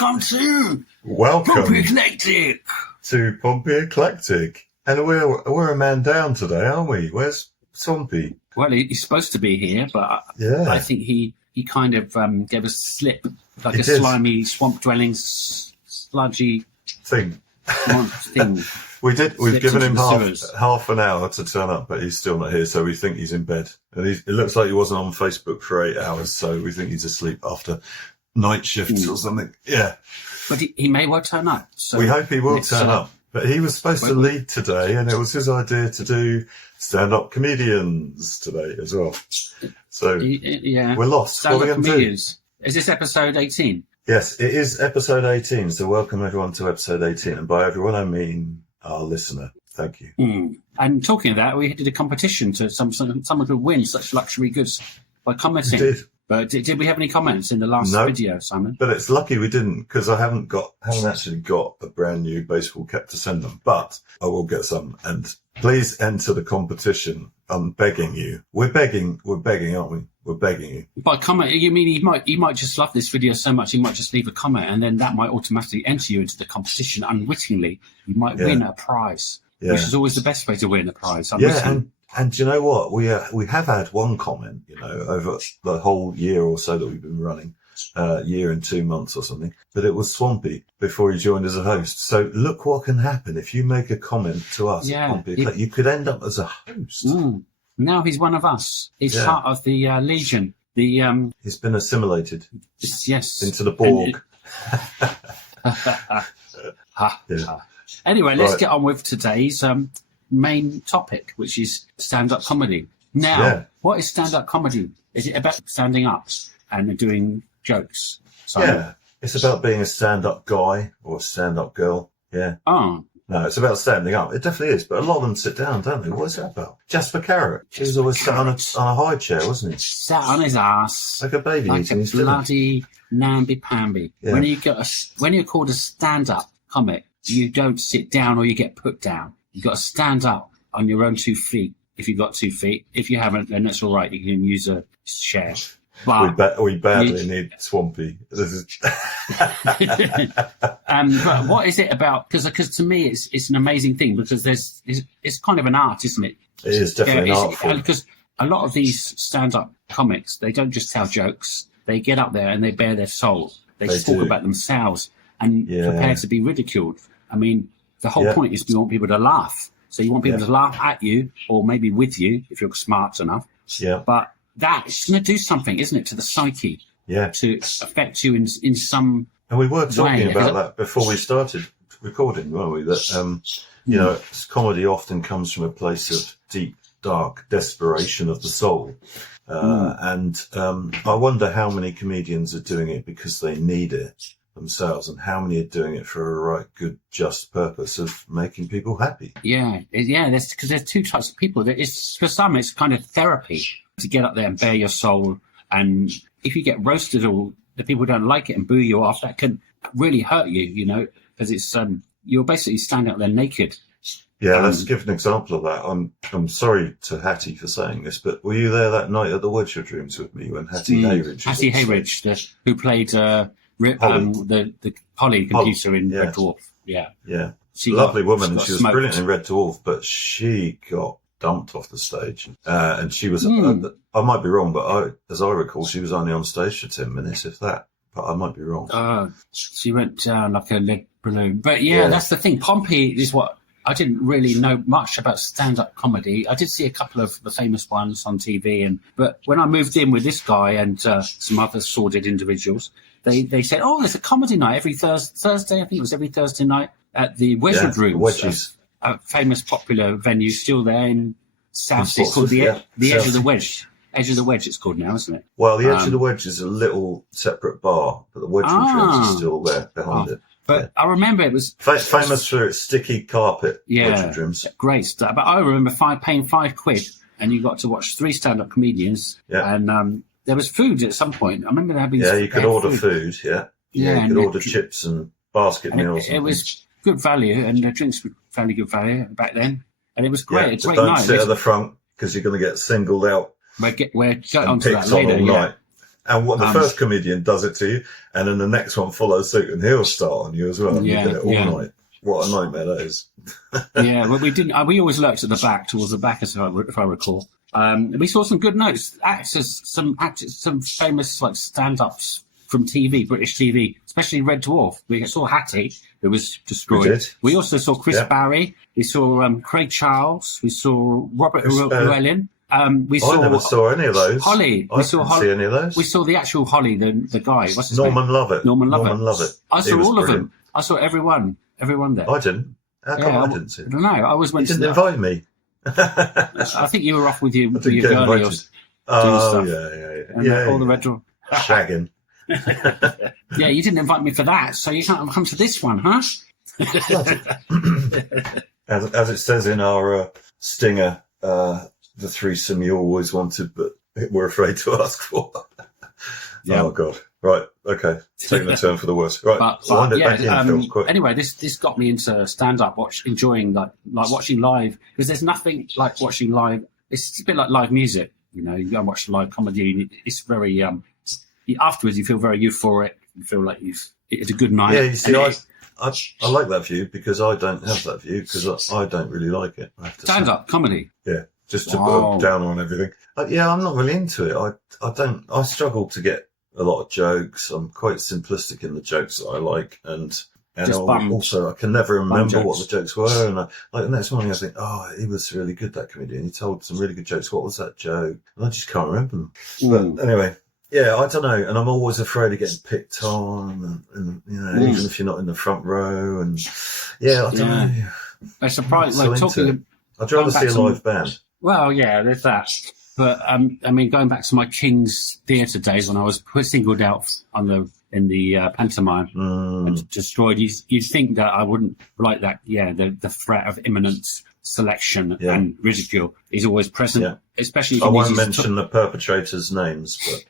Welcome Pompey Eclectic to Pompey Eclectic. And we're a man down today, aren't we? Where's Swampy? Well, he's supposed to be here, but I think he kind of gave us a slip, like a slimy, swamp-dwelling, sludgy thing. thing. We've given him half an hour to turn up, but he's still not here, so we think he's in bed. And it looks like he wasn't on Facebook for 8 hours, so we think he's asleep after night shifts or something. Yeah. But he may well turn up. So we hope he will turn up. But he was supposed to lead today, and it was his idea to do stand-up comedians today as well. So we're lost. What are we going to do? Is this episode 18? Yes, it is episode 18. So welcome everyone to episode 18. And by everyone, I mean our listener. Thank you. And talking of that, we did a competition to someone could win such luxury goods by commenting. We did. But did we have any comments in the last video, Simon? But it's lucky we didn't, because I haven't actually got a brand new baseball cap to send them. But I will get some. And please enter the competition. I'm begging you. We're begging, aren't we? We're begging you. By comment, you mean he might just love this video so much he might just leave a comment, and then that might automatically enter you into the competition unwittingly. You might win a prize, which is always the best way to win a prize. And do you know what? We have had one comment, over the whole year or so that we've been running, year and 2 months or something, but it was Swampy before he joined as a host. So look what can happen if you make a comment to us at Pompey. You could end up as a host. Now he's one of us. He's part of the Legion. He's been assimilated. Yes. Into the Borg. Anyway, let's get on with today's main topic, which is stand-up comedy. Now, what is stand-up comedy? Is it about standing up and doing jokes? Yeah, it's about being a stand-up guy or a stand-up girl. Yeah. Oh. No, it's about standing up. It definitely is, but a lot of them sit down, don't they? What is that about? Jasper Carrot. He was always sat on a high chair, wasn't he? Sat on his ass. Like a baby eating his dinner. Like a bloody namby-pamby. Yeah. When you're called a stand-up comic, you don't sit down or you get put down. You've got to stand up on your own 2 feet, if you've got 2 feet. If you haven't, then that's all right. You can use a chair. But we badly need Swampy. But what is it about? Because to me, it's an amazing thing, because it's kind of an art, isn't it? It is definitely an art form. Because a lot of these stand-up comics, they don't just tell jokes. They get up there and they bare their soul. They talk about themselves and prepare to be ridiculed. I mean, the whole point is you want people to laugh. So you want people to laugh at you, or maybe with you, if you're smart enough. Yeah. But that's going to do something, isn't it, to the psyche? Yeah. To affect you in some And we were talking about that before we started recording, weren't we? That, comedy often comes from a place of deep, dark desperation of the soul. And I wonder how many comedians are doing it because they need it themselves, and how many are doing it for a right good just purpose of making people happy. Because there's two types of people. For some it's kind of therapy to get up there and bare your soul, and if you get roasted or the people don't like it and boo you off, that can really hurt you, because it's you're basically standing up there naked. Let's give an example of that. I'm sorry to Hattie for saying this, but were you there that night at the Wedgwood Rooms with me when Hattie Hayridge, who played the Polly computer in Red Dwarf. Yeah. Lovely woman, and she was brilliant in Red Dwarf, but she got dumped off the stage. And she was, I might be wrong, but as I recall, she was only on stage for 10 minutes, if that. But I might be wrong. She went down like a lead balloon. But that's the thing. Pompey is what I didn't really know much about stand-up comedy. I did see a couple of the famous ones on TV, but when I moved in with this guy and some other sordid individuals, they said, there's a comedy night every Thursday. I think it was every Thursday night at the Wedgwood Rooms. A famous, popular venue still there in South. It's called the Edge of the Wedge. Edge of the Wedge, it's called now, isn't it? Well, the Edge of the Wedge is a little separate bar, but the Wedgwood Rooms is still there behind it. But I remember it was famous for its sticky carpet. Wedgwood Rooms. Great stuff. But I remember paying £5, and you got to watch 3 stand-up comedians. Yeah. And there was food at some point. I remember there having. Yeah, you could order food. Yeah, you could order chips and basket meals. It was good value, and the drinks were fairly good value back then. And it was great. Yeah, a great don't night. Sit at the front because you're going to get singled out. We'll get onto that later. And what the first comedian does it to you, and then the next one follows suit, and he'll start on you as well. Yeah, you get it all night. What a nightmare that is. Yeah, well, we didn't. We always lurked at the back, towards the back, if I recall. We saw some good notes. Some famous like stand-ups from TV, British TV, especially Red Dwarf. We saw Hattie, who was destroyed. We also saw Chris Barry. We saw Craig Charles. We saw Robert Llewellyn. I never saw any of those. Holly. I didn't see any of those. We saw the actual Holly, the guy. What's his Norman name? Lovett. Norman Lovett. I saw all of them. I saw everyone there. I didn't. How come I didn't see? I don't know. I always went. You didn't invite me. I think you were off with your girlie or stuff. Yeah. All the Red Dwarf. Shagging. Yeah, you didn't invite me for that, so you can't come to this one, huh? As it says in our stinger, the threesome you always wanted, but were afraid to ask for. Yeah. Oh God! Right, okay, taking a turn for the worse. Right, wind it back in, Phil, quick. Anyway, this got me into stand-up, enjoying like watching live, because there's nothing like watching live. It's a bit like live music, you know. You go and watch live comedy. It's very afterwards you feel very euphoric. You feel like it's a good night. Yeah, you see, I like that view because I don't have that view because I don't really like it. Stand-up comedy. Yeah, just to put down on everything. I'm not really into it. I struggle to get a lot of jokes. I'm quite simplistic in the jokes that I like, and also I can never remember what the jokes were. And the next morning I think, he was really good, that comedian. He told some really good jokes. What was that joke? And I just can't remember them. But anyway. Yeah, I don't know, and I'm always afraid of getting picked on, and you know, even if you're not in the front row, and I don't know. I'm surprised. Like talking, I'd rather see a live band. Well, yeah, there's that. But I mean, going back to my King's Theatre days when I was singled out in the pantomime and destroyed, you'd think that I wouldn't like that. Yeah, the threat of imminent selection and ridicule is always present, especially if I won't mention the perpetrators' names, but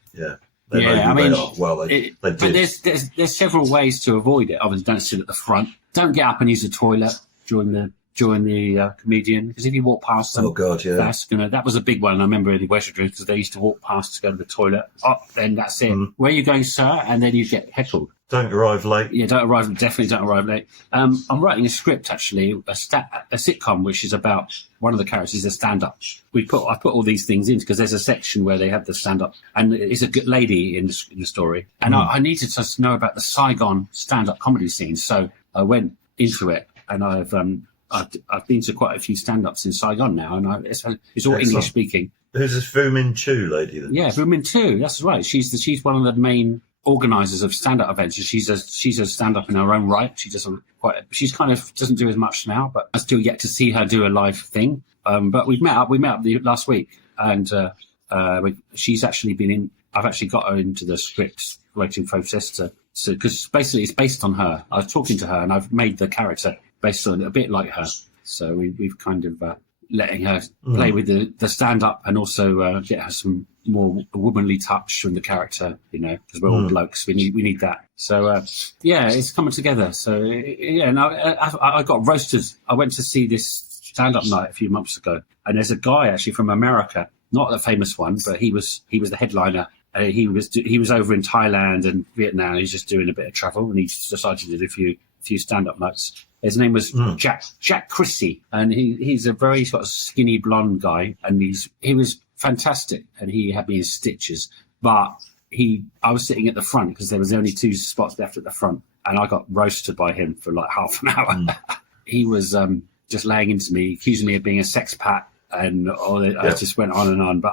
they know who they are. Well, they did. But there's several ways to avoid it. Obviously, don't sit at the front. Don't get up and use the toilet during the comedian, because if you walk past them, that was a big one. I remember in the West End because they used to walk past to go to the toilet. Then that's it. Where are you going, sir? And then you get heckled. Don't arrive late. Yeah, definitely don't arrive late. I'm writing a script, actually, a sitcom, which is about one of the characters is a stand-up. I put all these things in because there's a section where they have the stand-up, and it's a good lady in the story. And I needed to know about the Saigon stand-up comedy scene, so I went into it, and I've been to quite a few stand-ups in Saigon now, and it's all English speaking. Who's this Fu Min Chu lady then? Yeah, Fu Min Chu. That's right. She's one of the main organisers of stand-up events. She's a stand-up in her own right. She's kind of doesn't do as much now, but I still yet to see her do a live thing. But we met up last week, and she's actually been in. I've actually got her into the script writing process because basically it's based on her. I was talking to her, and I've made the character based on a bit like her. So we've kind of letting her play with the stand-up and also get her some more womanly touch from the character, you know, because we're all blokes. We need that. So it's coming together. So and I got roasted. I went to see this stand-up night a few months ago, and there's a guy actually from America, not a famous one, but he was the headliner. He was over in Thailand and Vietnam. He's just doing a bit of travel, and he decided to do a few stand-up nights. His name was Jack Chrissy, and he's a very sort of skinny blonde guy, and he was fantastic, and he had me in stitches. But I was sitting at the front because there was only 2 spots left at the front, and I got roasted by him for like half an hour. He was just laying into me, accusing me of being a sex pat, and I just went on and on. But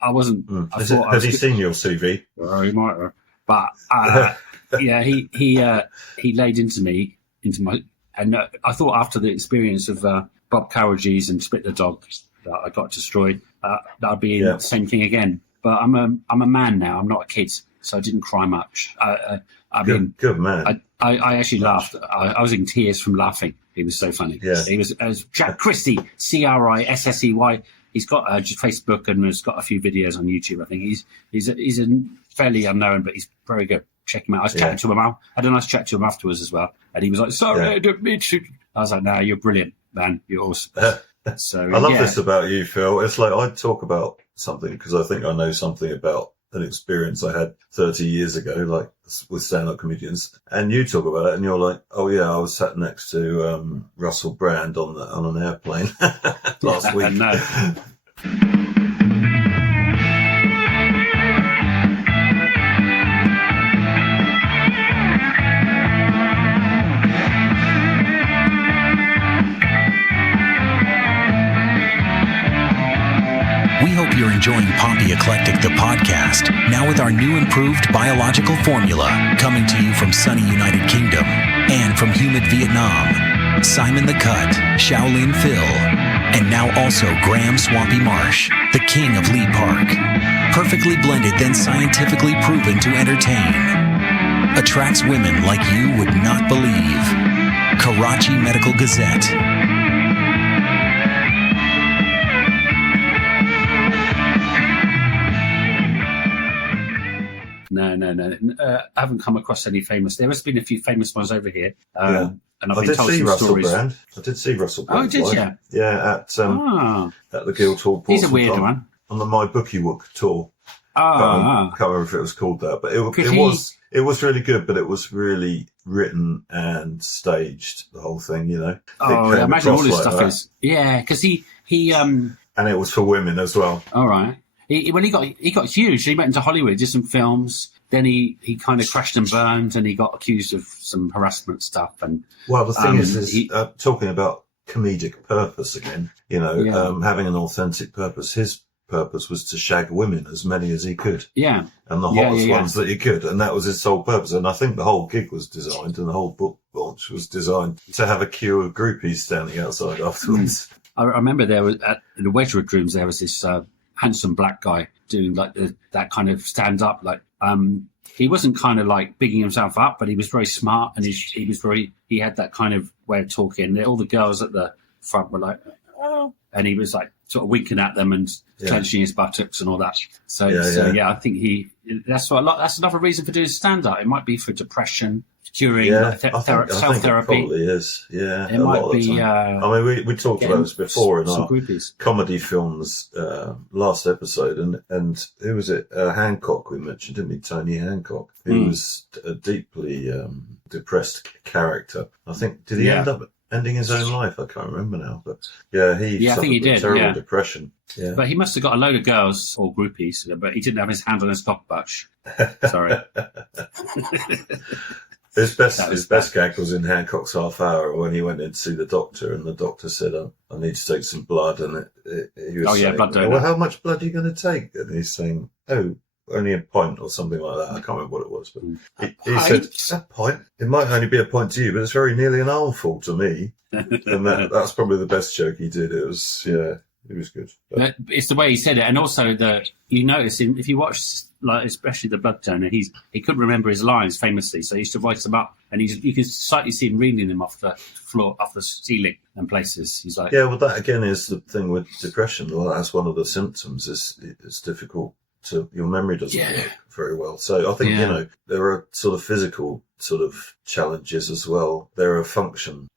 I wasn't. Has he seen your CV? Well, he might have. But he laid into my. And I thought after the experience of Bob Cowardgees and Spit the Dog that I got destroyed, that I'd be in the same thing again. But I'm a man now. I'm not a kid, so I didn't cry much. Good man. I actually laughed. I was in tears from laughing. He was so funny. Yeah. He was Jack Chrissy, Crissey. He's got Facebook and has got a few videos on YouTube. I think he's a fairly unknown, but he's very good. Check him out. I was chatting to him. I had a nice chat to him afterwards as well, and he was like, "Sorry, I didn't mean to." I was like, "No, you're brilliant, man. You're awesome." So I love this about you, Phil. It's like I talk about something because I think I know something about an experience I had 30 years ago, like with stand-up comedians, and you talk about it, and you're like, "Oh yeah, I was sat next to Russell Brand on an airplane last week." No. We hope you're enjoying Pompey Eclectic, the podcast, now with our new improved biological formula, coming to you from sunny United Kingdom and from humid Vietnam. Simon the Cut, Shaolin Phil, and now also Graham Swampy Marsh, the king of Lee Park. Perfectly blended, then scientifically proven to entertain. Attracts women like you would not believe. Karachi Medical Gazette. No. I haven't come across any famous. There has been a few famous ones over here. And I've been did told see some Russell stories. Brand. I did see Russell Brand. Oh, did you? Yeah, at the Guildhall. He's a weird one. On the My Bookie Wook tour. Ah. Can't remember if it was called that, but it was really good. But it was really written and staged. The whole thing, you know. Oh, I imagine all this stuff that. is. Yeah, because he. And it was for women as well. All right. He got huge. He went into Hollywood, did some films. Then he kind of crashed and burned, and he got accused of some harassment stuff. And well, the thing is talking about comedic purpose again. You know, having an authentic purpose. His purpose was to shag women, as many as he could. Yeah. And the hottest ones that he could, and that was his sole purpose. And I think the whole gig was designed, and the whole book launch was designed to have a queue of groupies standing outside afterwards. I remember there was at the Wedgwood Rooms. There was this handsome black guy doing like that kind of stand up. Like he wasn't kind of like bigging himself up, but he was very smart, and he had that kind of way of talking. All the girls at the front were like, oh, and he was like sort of winking at them and clenching his buttocks and all that. So I think that's another reason for doing stand up. It might be for depression, curing, self-therapy. I think it probably is. Yeah, it might be. I mean, we talked about this before in our groupies. comedy films last episode, and who was it? Hancock we mentioned, didn't we? Tony Hancock, who was a deeply depressed character. I think did he end up ending his own life? I can't remember now, but he I think he did. Terrible depression. Yeah. But he must have got a load of girls or groupies, but he didn't have his hand on his cock much. Sorry. His best gag was in Hancock's Half Hour when he went in to see the doctor, and the doctor said, "I need to take some blood," and he was saying, blood donor. "Well, how much blood are you going to take?" And he's saying, "Oh, only a pint or something like that." I can't remember what it was, but he said, "A pint? It might only be a pint to you, but it's very nearly an armful to me." And that's probably the best joke he did. It was it was good. But it's the way he said it, and also you notice him if you watch, like especially the blood donor, he couldn't remember his lines famously, so he used to write them up, and you can slightly see him reading them off the floor, off the ceiling, and places. He's like, well, that again is the thing with depression. Well, that's one of the symptoms. It's difficult to your memory doesn't work very well. So I think there are sort of physical sort of challenges as well. There are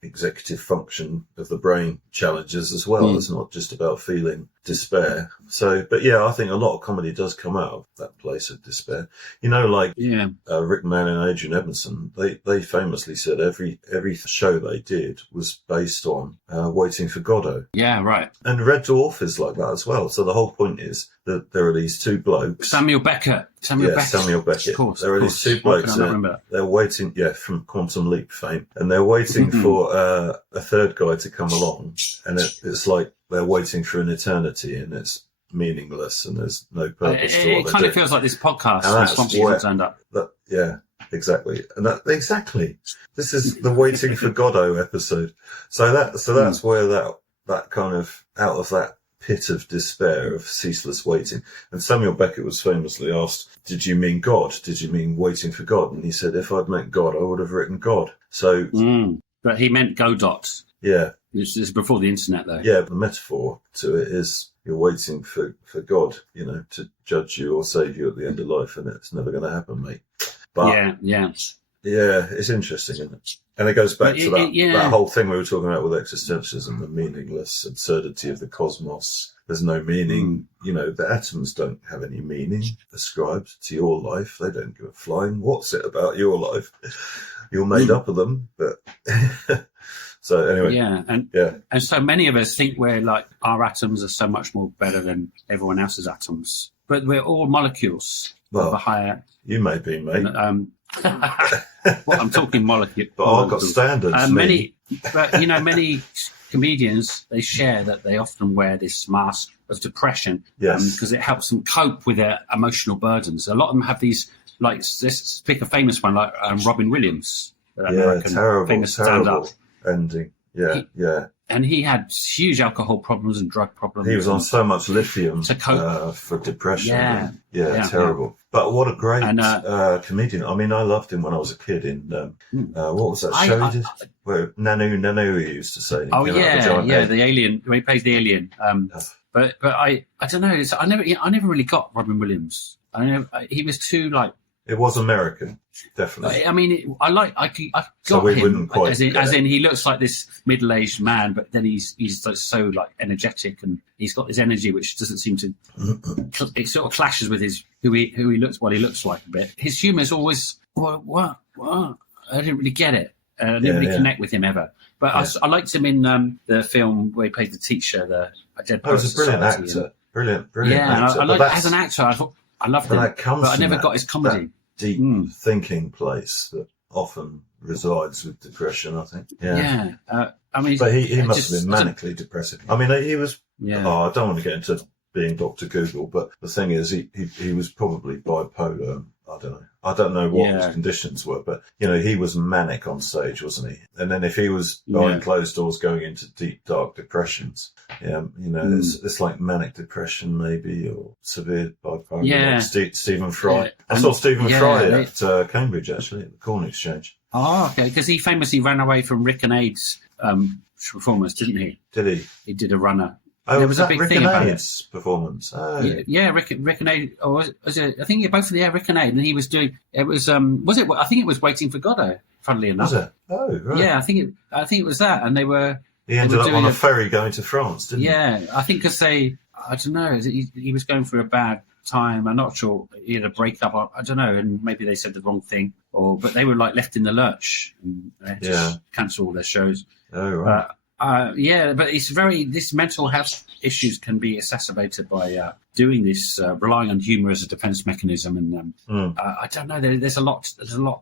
executive function of the brain challenges as well. It's not just about feeling despair. So, but I think a lot of comedy does come out of that place of despair. You know, like Rick Mann and Adrian Edmondson, they famously said every show they did was based on Waiting for Godot. Yeah, right. And Red Dwarf is like that as well. So the whole point is that there are these two blokes. Samuel Beckett. Of course. There are these two blokes. They're waiting, from Quantum Leap fame, and they're waiting for a third guy to come along, and it's like they're waiting for an eternity, and it's meaningless, and there's no purpose to what it kind of feels like this podcast when Swampy turned up. Exactly, and this is the Waiting for Godot episode. So that's where that kind of out of that pit of despair of ceaseless waiting. And Samuel Beckett was famously asked, "Did you mean God? Did you mean waiting for God?" And he said, "If I'd meant God, I would have written God." So, but he meant Godot. Yeah, this is before the internet, though. Yeah, the metaphor to it is you're waiting for God, to judge you or save you at the end of life, and it's never going to happen, mate. But Yeah, it's interesting, isn't it? And it goes back to that whole thing we were talking about with existentialism, the meaningless absurdity of the cosmos. There's no meaning. You know, the atoms don't have any meaning ascribed to your life. They don't give a flying what's it about your life. You're made up of them, but so anyway. And so many of us think we're like our atoms are so much more better than everyone else's atoms, but we're all molecules of a higher. You may be, mate. Well, I'm talking molecule. But I've got standards. Many comedians, they share that they often wear this mask of depression because it helps them cope with their emotional burdens. A lot of them have these, like, let's pick a famous one, like Robin Williams. Terrible stand-up ending. And he had huge alcohol problems and drug problems. He was on so much lithium to cope for depression. Terrible. But what a great comedian. I mean, I loved him when I was a kid in, what was that show he did? Where Nanu, he used to say. The alien, where he plays the alien. But I don't know. I never really got Robin Williams. He was too, like, it was American, definitely. I mean, I got so we him, wouldn't quite as in he looks like this middle-aged man, but then he's so like energetic, and he's got this energy which doesn't seem to. It sort of clashes with who he looks like a bit. His humour is always what? I didn't really get it. I didn't really connect with him ever. But I liked him in the film where he played the teacher. He was a brilliant actor. Brilliant actor. Yeah, as an actor, I loved him, but I never got his comedy. Deep thinking place that often resides with depression, I think. I mean, but he must have been manically depressive. I mean, he was. I don't want to get into being Dr. Google, but the thing is, he was probably bipolar. I don't know what his conditions were, but he was manic on stage, wasn't he? And then if he was behind closed doors going into deep, dark depressions, it's like manic depression maybe, or severe bipolar. Like Stephen Fry. I saw Stephen Fry at Cambridge, actually, at the Corn Exchange. Oh, okay, because he famously ran away from Rick and Aid's performance, didn't he? Did he? He did a runner. Oh, there was a big Rick thing and about Aid's performance. Oh. Yeah, Rick and Aid, or was it? I think both of the Rick and Aid, and he was doing. It was was it? I think it was Waiting for Godot. Funnily enough, was it? Oh, right. Yeah, I think it was that, and they were. He ended up on a ferry going to France, didn't he? Yeah, I think because I don't know, he was going through a bad time. I'm not sure he had a breakup. I don't know, and maybe they said the wrong thing, but they were like left in the lurch and they had to cancel all their shows. Oh, right. But it's this mental health issues can be exacerbated by doing this, relying on humour as a defence mechanism, and I don't know. There's a lot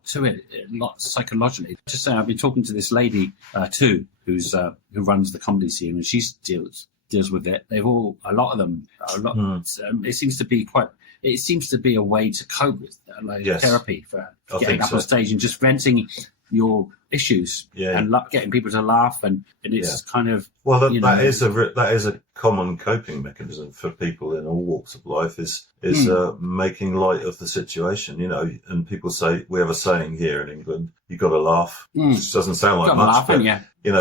to it, a lot psychologically. Just saying, I've been talking to this lady too, who runs the comedy scene, and she deals with it. A lot of them. It seems to be It seems to be a way to cope with therapy for getting up on stage and just venting your issues and getting people to laugh, and it's kind of that is a common coping mechanism for people in all walks of life is making light of the situation, and people say, we have a saying here in England, you got to laugh. Which doesn't sound like much, but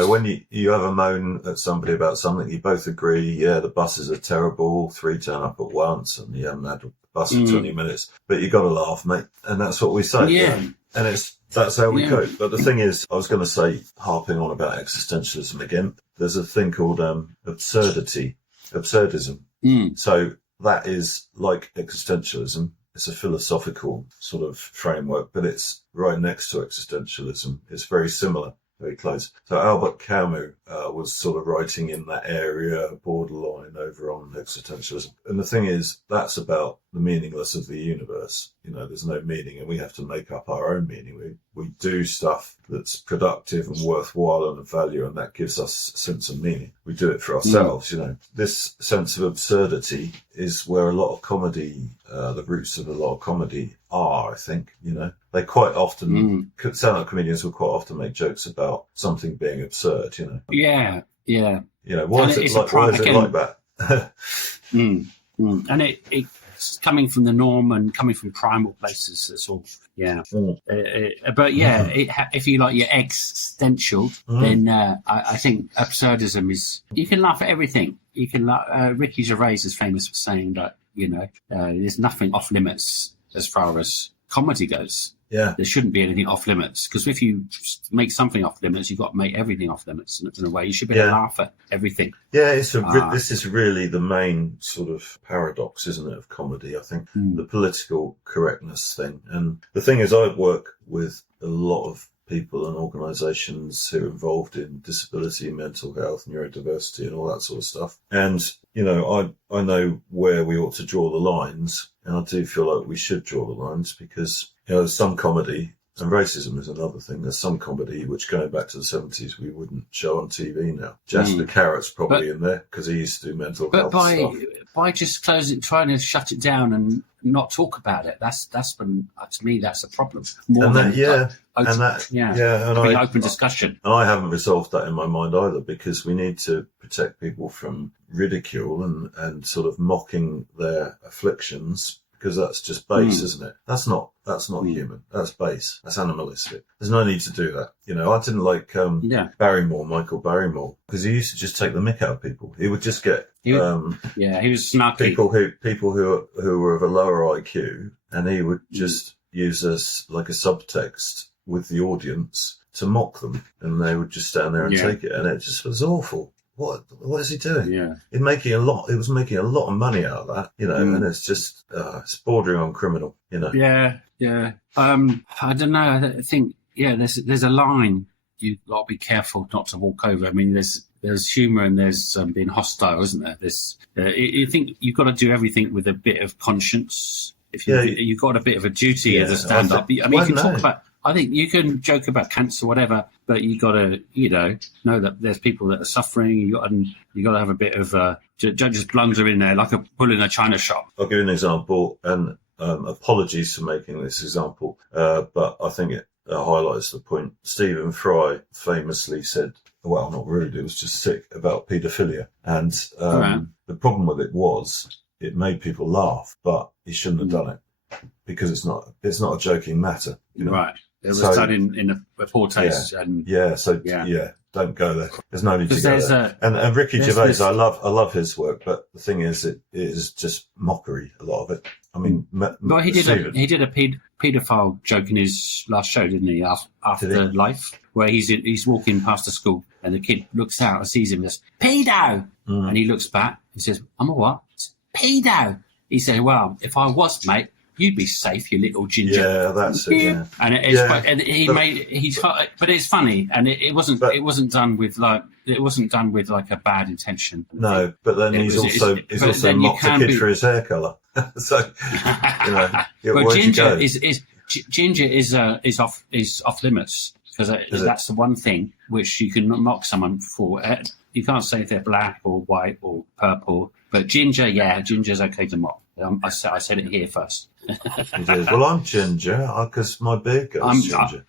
when you have a moan at somebody about something, you both agree, the buses are terrible, 3 turn up at once and you haven't had a bus in 20 minutes, but you got to laugh, mate, and that's what we say. And that's how we cope. But the thing is, I was going to say, harping on about existentialism again, there's a thing called absurdism. So that is like existentialism. It's a philosophical sort of framework, but it's right next to existentialism. It's very similar, very close. So Albert Camus was sort of writing in that area, borderline over on existentialism. And the thing is, that's about the meaningless of the universe. There's no meaning, and we have to make up our own meaning. We do stuff that's productive and worthwhile and of value, and that gives us a sense of meaning. We do it for ourselves, This sense of absurdity is where a lot of comedy, the roots of a lot of comedy are, I think, They quite often, stand-up comedians will quite often make jokes about something being absurd, Yeah. Why is it like that? And it's coming from the norm and coming from primal places. That's all. Yeah. If you like your existential, then I think absurdism is. You can laugh at everything. You can laugh. Ricky Gervais is famous for saying that there's nothing off limits as far as comedy goes. Yeah. There shouldn't be anything off limits, because if you make something off limits, you've got to make everything off limits in a way. You should be able to laugh at everything. Yeah, this is really the main sort of paradox, isn't it, of comedy, I think, the political correctness thing. And the thing is, I work with a lot of people and organisations who are involved in disability, mental health, neurodiversity and all that sort of stuff. And, you know, I know where we ought to draw the lines, and I do feel like we should draw the lines because, you know, there's some comedy, and racism is another thing. There's some comedy which, going back to the 70s, we wouldn't show on TV now. Jasper Carrot's probably in there because he used to do mental health stuff. By just trying to shut it down and not talk about it, that's been, to me, that's a problem. Open discussion. And I haven't resolved that in my mind either, because we need to protect people from ridicule and sort of mocking their afflictions, because that's just base, isn't it? That's not human. That's base. That's animalistic. There's no need to do that. You know, I didn't like Michael Barrymore, because he used to just take the mick out of people. He would just get he was snarky. People who were of a lower IQ, and he would just use us like a subtext with the audience to mock them, and they would just stand there and take it, and it just was awful. What is he doing? Yeah, he was making a lot of money out of that, you know, and it's just it's bordering on criminal, you know. Yeah. I don't know. I think there's a line you've got to be careful not to walk over. I mean, there's humour and there's being hostile, isn't there? There's you think you've got to do everything with a bit of conscience. If you've got a bit of a duty as a stand-up. I mean, you can talk about. I think you can joke about cancer, whatever, but you got to, know that there's people that are suffering. You got to have a bit of judge's blunder in there, like a bull in a china shop. I'll give you an example, and apologies for making this example, but I think it highlights the point. Stephen Fry famously said, well, not rude, it was just sick, about paedophilia, and the problem with it was it made people laugh, but he shouldn't have done it because it's not a joking matter, you know? Right. It was done in a poor taste. Don't go there. There's no need to go there. And Ricky Gervais, I love his work, but the thing is, it is just mockery, a lot of it. I mean, he did a paedophile joke in his last show, didn't he? After Life, where he's walking past the school and the kid looks out and sees him as pedo, and he looks back and says, "I'm a what? Pedo." He said, "Well, if I was, mate, you'd be safe, you little ginger." Yeah, that's it. Yeah, and but it's funny, and it wasn't done with like a bad intention. No, but then he's also mocked a kid for his hair colour. So ginger is off limits, because that's the one thing which you can mock someone for. You can't say if they're black or white or purple, but ginger's okay to mock. I said it here first. You did. Well, I'm ginger because my beard goes ginger.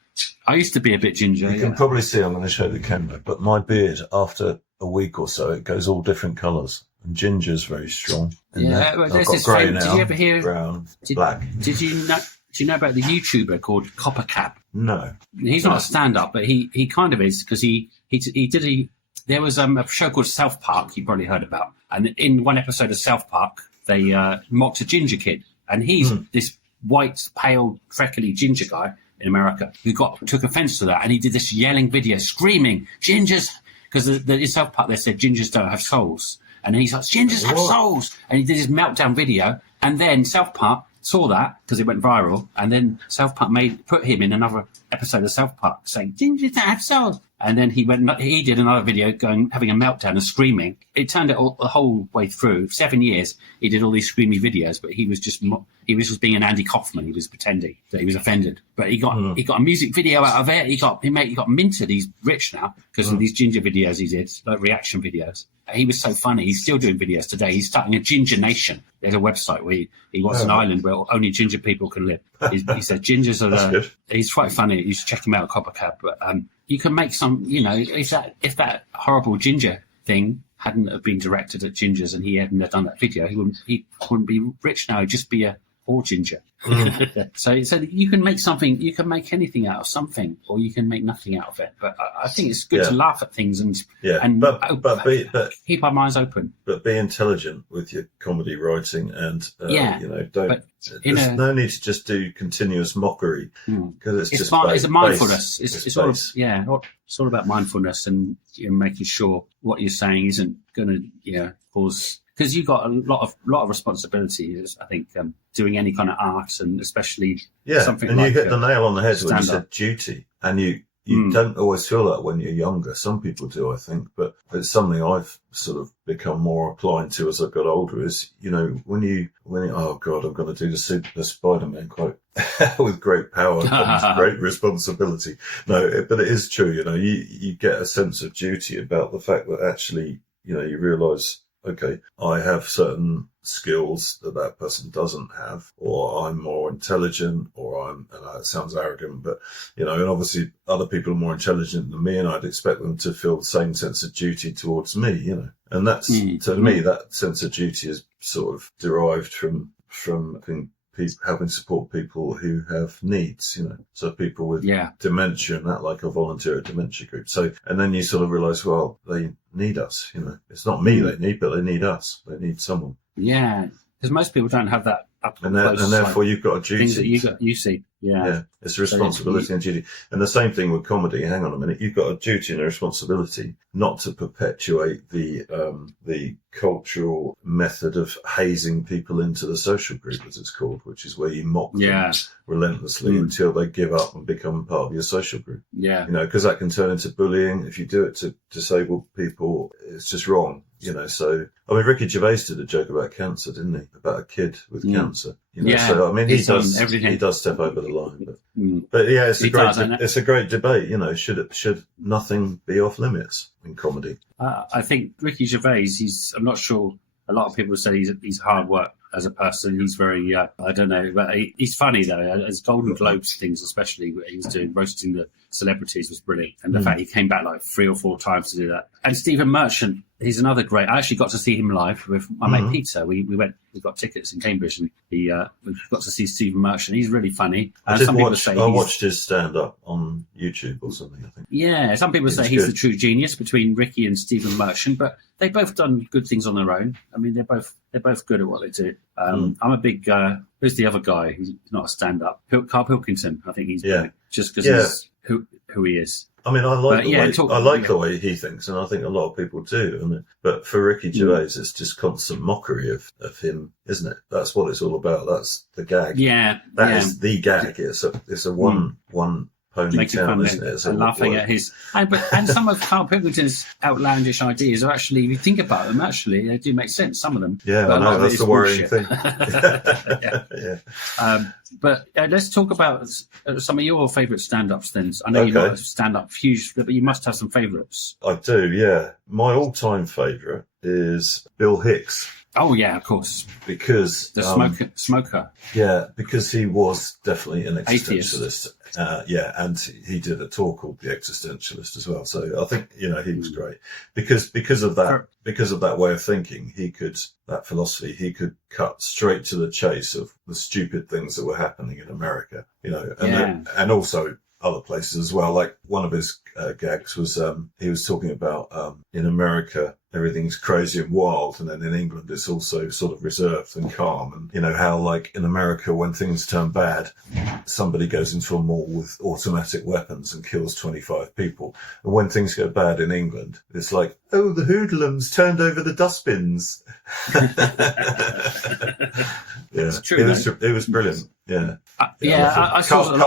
I used to be a bit ginger. You can probably see, I'm going to show the camera, but my beard, after a week or so, it goes all different colours. And ginger's very strong. I've got grey now. Did you ever hear brown, black? Do you know about the YouTuber called Coppercap? No. He's not a stand-up, but he kind of is, because there was a show called South Park you probably heard about, and in one episode of South Park they mocked a ginger kid, and he's this white, pale, freckly ginger guy in America who took offence to that, and he did this yelling video, screaming gingers, because in South Park they said gingers don't have souls, and he's like, gingers have souls, and he did his meltdown video, and then South Park saw that because it went viral, and then South Park put him in another episode of South Park saying gingers don't have souls, and then he did another video having a meltdown and screaming. It turned out the whole way through 7 years he did all these screamy videos, but he was just being an Andy Kaufman. He was pretending that he was offended, but he got a music video out of it. He got minted. He's rich now because of these ginger videos he did, like reaction videos. He was so funny. He's still doing videos today. He's starting a Ginger Nation. There's a website where he wants an island where only ginger people can live. He said gingers are he's quite funny. You should check him out, Coppercap. But you can make some, if that horrible ginger thing hadn't have been directed at gingers and he hadn't done that video, he wouldn't be rich now. He'd just be a or ginger. So you can make something, you can make anything out of something, or you can make nothing out of it. But I think it's good to laugh at things and keep our minds open. But be intelligent with your comedy writing, and there's no need to just do continuous mockery, because it's just mindfulness. It's all about mindfulness and making sure what you're saying isn't going to cause. Because you've got a lot of responsibility, I think, doing any kind of art, and especially something and like you hit the nail on the head when you stand-up. said duty, and you don't always feel that when you're younger. Some people do, I think, but it's something I've sort of become more inclined to as I've got older. Is when you oh God, I'm going to do the Spider-Man quote with great power comes great responsibility. No, but it is true. You get a sense of duty about the fact that actually you realise, okay, I have certain skills that person doesn't have, or I'm more intelligent, or and it sounds arrogant, but, and obviously other people are more intelligent than me, and I'd expect them to feel the same sense of duty towards me, and that's, to me, that sense of duty is sort of derived from helping support people who have needs, so people with dementia and that, like a volunteer at dementia group. So, and then you sort of realise, well, they need us, it's not me they need, but they need us. They need someone. Yeah, because most people don't have that up and therefore you've got a duty. Things that you see. Yeah, it's a responsibility and duty. And the same thing with comedy. Hang on a minute, you've got a duty and a responsibility not to perpetuate the cultural method of hazing people into the social group, as it's called, which is where you mock them relentlessly until they give up and become part of your social group. Yeah, because that can turn into bullying. If you do it to disabled people, it's just wrong. So I mean, Ricky Gervais did a joke about cancer, didn't he? About a kid with cancer. So I mean, he does step over the line, but yeah, it's a great debate. Should nothing be off limits in comedy? I think Ricky Gervais. I'm not sure. A lot of people say he's hard work as a person. He's very, I don't know, but he's funny though. As Golden Globes things, especially what he was doing, roasting the celebrities, was brilliant. And the fact he came back like 3 or 4 times to do that. And Stephen Merchant, he's another great. I actually got to see him live with my mate Peter. We got tickets in Cambridge, and we got to see Stephen Merchant. He's really funny. I watched his stand up on YouTube or something, I think. Yeah, some people say he's the true genius between Ricky and Stephen Merchant, but they've both done good things on their own. I mean, they're both good at what they do. I'm a big. Who's the other guy who's not a stand up? Carl Pilkington. I think he's just because he's who he is. I mean, I like the way he thinks, and I think a lot of people do. I mean, but for Ricky Gervais, it's just constant mockery of him, isn't it? That's what it's all about. That's the gag. Yeah, that is the gag. It's a one pony town, isn't it? And laughing at his and some of Carl Pilkington's outlandish ideas are actually, if you think about them, actually they do make sense. Some of them. Yeah, I know, that's the worrying thing. But let's talk about some of your favourite stand-ups then. I know you're not a stand-up huge, but you must have some favourites. I do, yeah. My all-time favourite is Bill Hicks. Oh, yeah, of course. Because... The smoker. Yeah, because he was definitely an existentialist. And he did a talk called The Existentialist as well. So I think, he was great. Because of that way of thinking, that philosophy, he could cut straight to the chase of the stupid things that were happening in America, and also other places as well. Like one of his gags was he was talking about in America everything's crazy and wild, and then in England it's also sort of reserved and calm. And how like in America when things turn bad, somebody goes into a mall with automatic weapons and kills 25 people, and when things go bad in England, it's like, oh, the hoodlums turned over the dustbins. It's true. It was brilliant. Yeah. I saw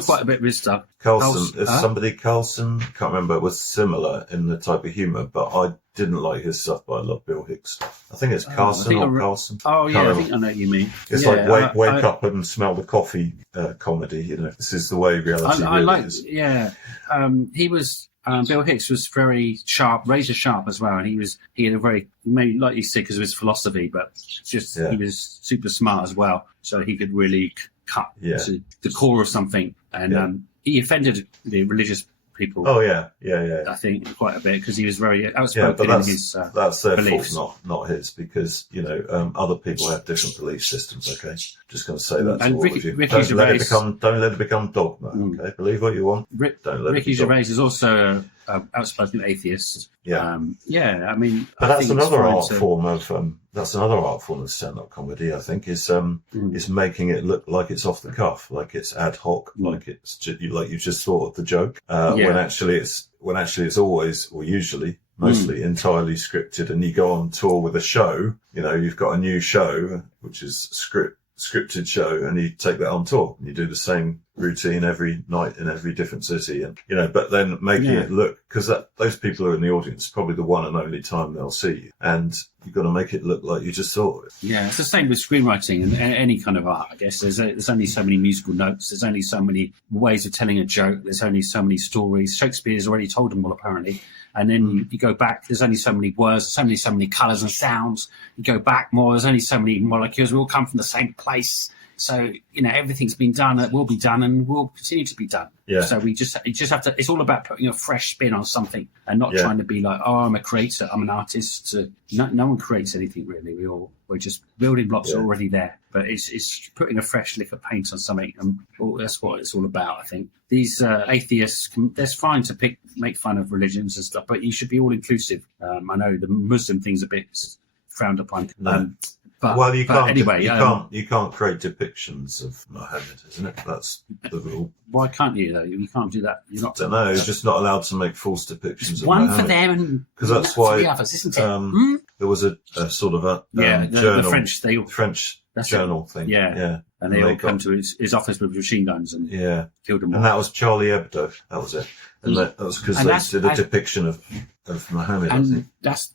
quite a bit of his stuff. Carlson, can't remember, was similar in the type of humour, but I didn't like his stuff, but I love Bill Hicks. I think it's Carlson Carlson. Oh, yeah, I think I know what you mean. It's wake up and smell the coffee comedy, This is the way reality is. Yeah. He was... Bill Hicks was very sharp, razor sharp as well, and he had a very, maybe like you said, because of his philosophy, but he was super smart as well, so he could really cut to the core of something, and he offended the religious people. Oh yeah. I think quite a bit because he was very Yeah, outspoken but in his that's their beliefs. fault, not his, because other people have different belief systems. Okay, just going to say that to all of you. Ricky Gervais, don't let it become dogma. Okay, believe what you want. Don't let Ricky it be dogma. Gervais is also an outspoken atheist. Yeah, I mean, but I that's think it's another fine art to- form of stand-up comedy. I think is making it look like it's off the cuff, like it's ad hoc, like it's like you just thought of the joke, when actually it's always, or usually mostly entirely scripted. And you go on tour with a show, you've got a new show which is scripted show, and you take that on tour and you do the same routine every night in every different city, and but then making it look, because those people who are in the audience probably the one and only time they'll see you, and you've got to make it look like you just thought of it. Yeah, it's the same with screenwriting and any kind of art, I guess. There's only so many musical notes. There's only so many ways of telling a joke. There's only so many stories. Shakespeare's already told them all, apparently. And then you go back, there's only so many words, there's so many colours and sounds. You go back more, there's only so many molecules. We all come from the same place. So, everything's been done, it will be done, and will continue to be done. Yeah. So you just have to, it's all about putting a fresh spin on something and not trying to be like, oh, I'm a creator, I'm an artist. No one creates anything, really. We're just building blocks already there. But it's putting a fresh lick of paint on something, and that's what it's all about, I think. These atheists, that's fine to make fun of religions and stuff, but you should be all inclusive. I know the Muslim thing's a bit frowned upon. No. But you can't. Anyway, you can't create depictions of Muhammad, isn't it? That's the rule. Why can't you though? You can't do that. You're not. I don't know. You're just not allowed to make false depictions of one Muhammad. For them, and because that's for why the others, isn't it? There was a sort of a the journal, French journal thing. Yeah. And they all come to his office with machine guns and killed them all. And that was Charlie Hebdo. That was it. And that was because they did a depiction of Muhammad. And I think.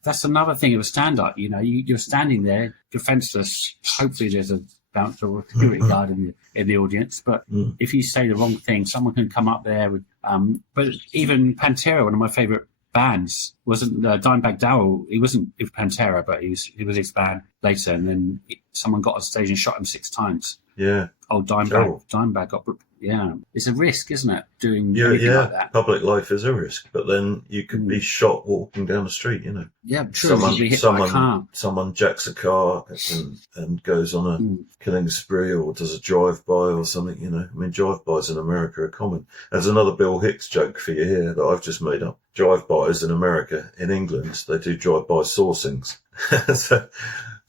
that's another thing of a stand-up. You're standing there defenceless. Hopefully there's a bouncer or security guard in the audience. But if you say the wrong thing, someone can come up there with. But even Pantera, one of my favourite bands, wasn't Dimebag Darrell. He wasn't with Pantera, but he was his band later. And then someone got on stage and shot him 6 times. Yeah. Old Dimebag got. Yeah, it's a risk, isn't it? Doing anything like that. Public life is a risk, but then you could be shot walking down the street. Yeah, true. Be hit by a car. Someone jacks a car and goes on a killing spree or does a drive-by or something. I mean, drive-bys in America are common. There's another Bill Hicks joke for you here that I've just made up. Drive-bys in America, in England, they do drive-by saucings.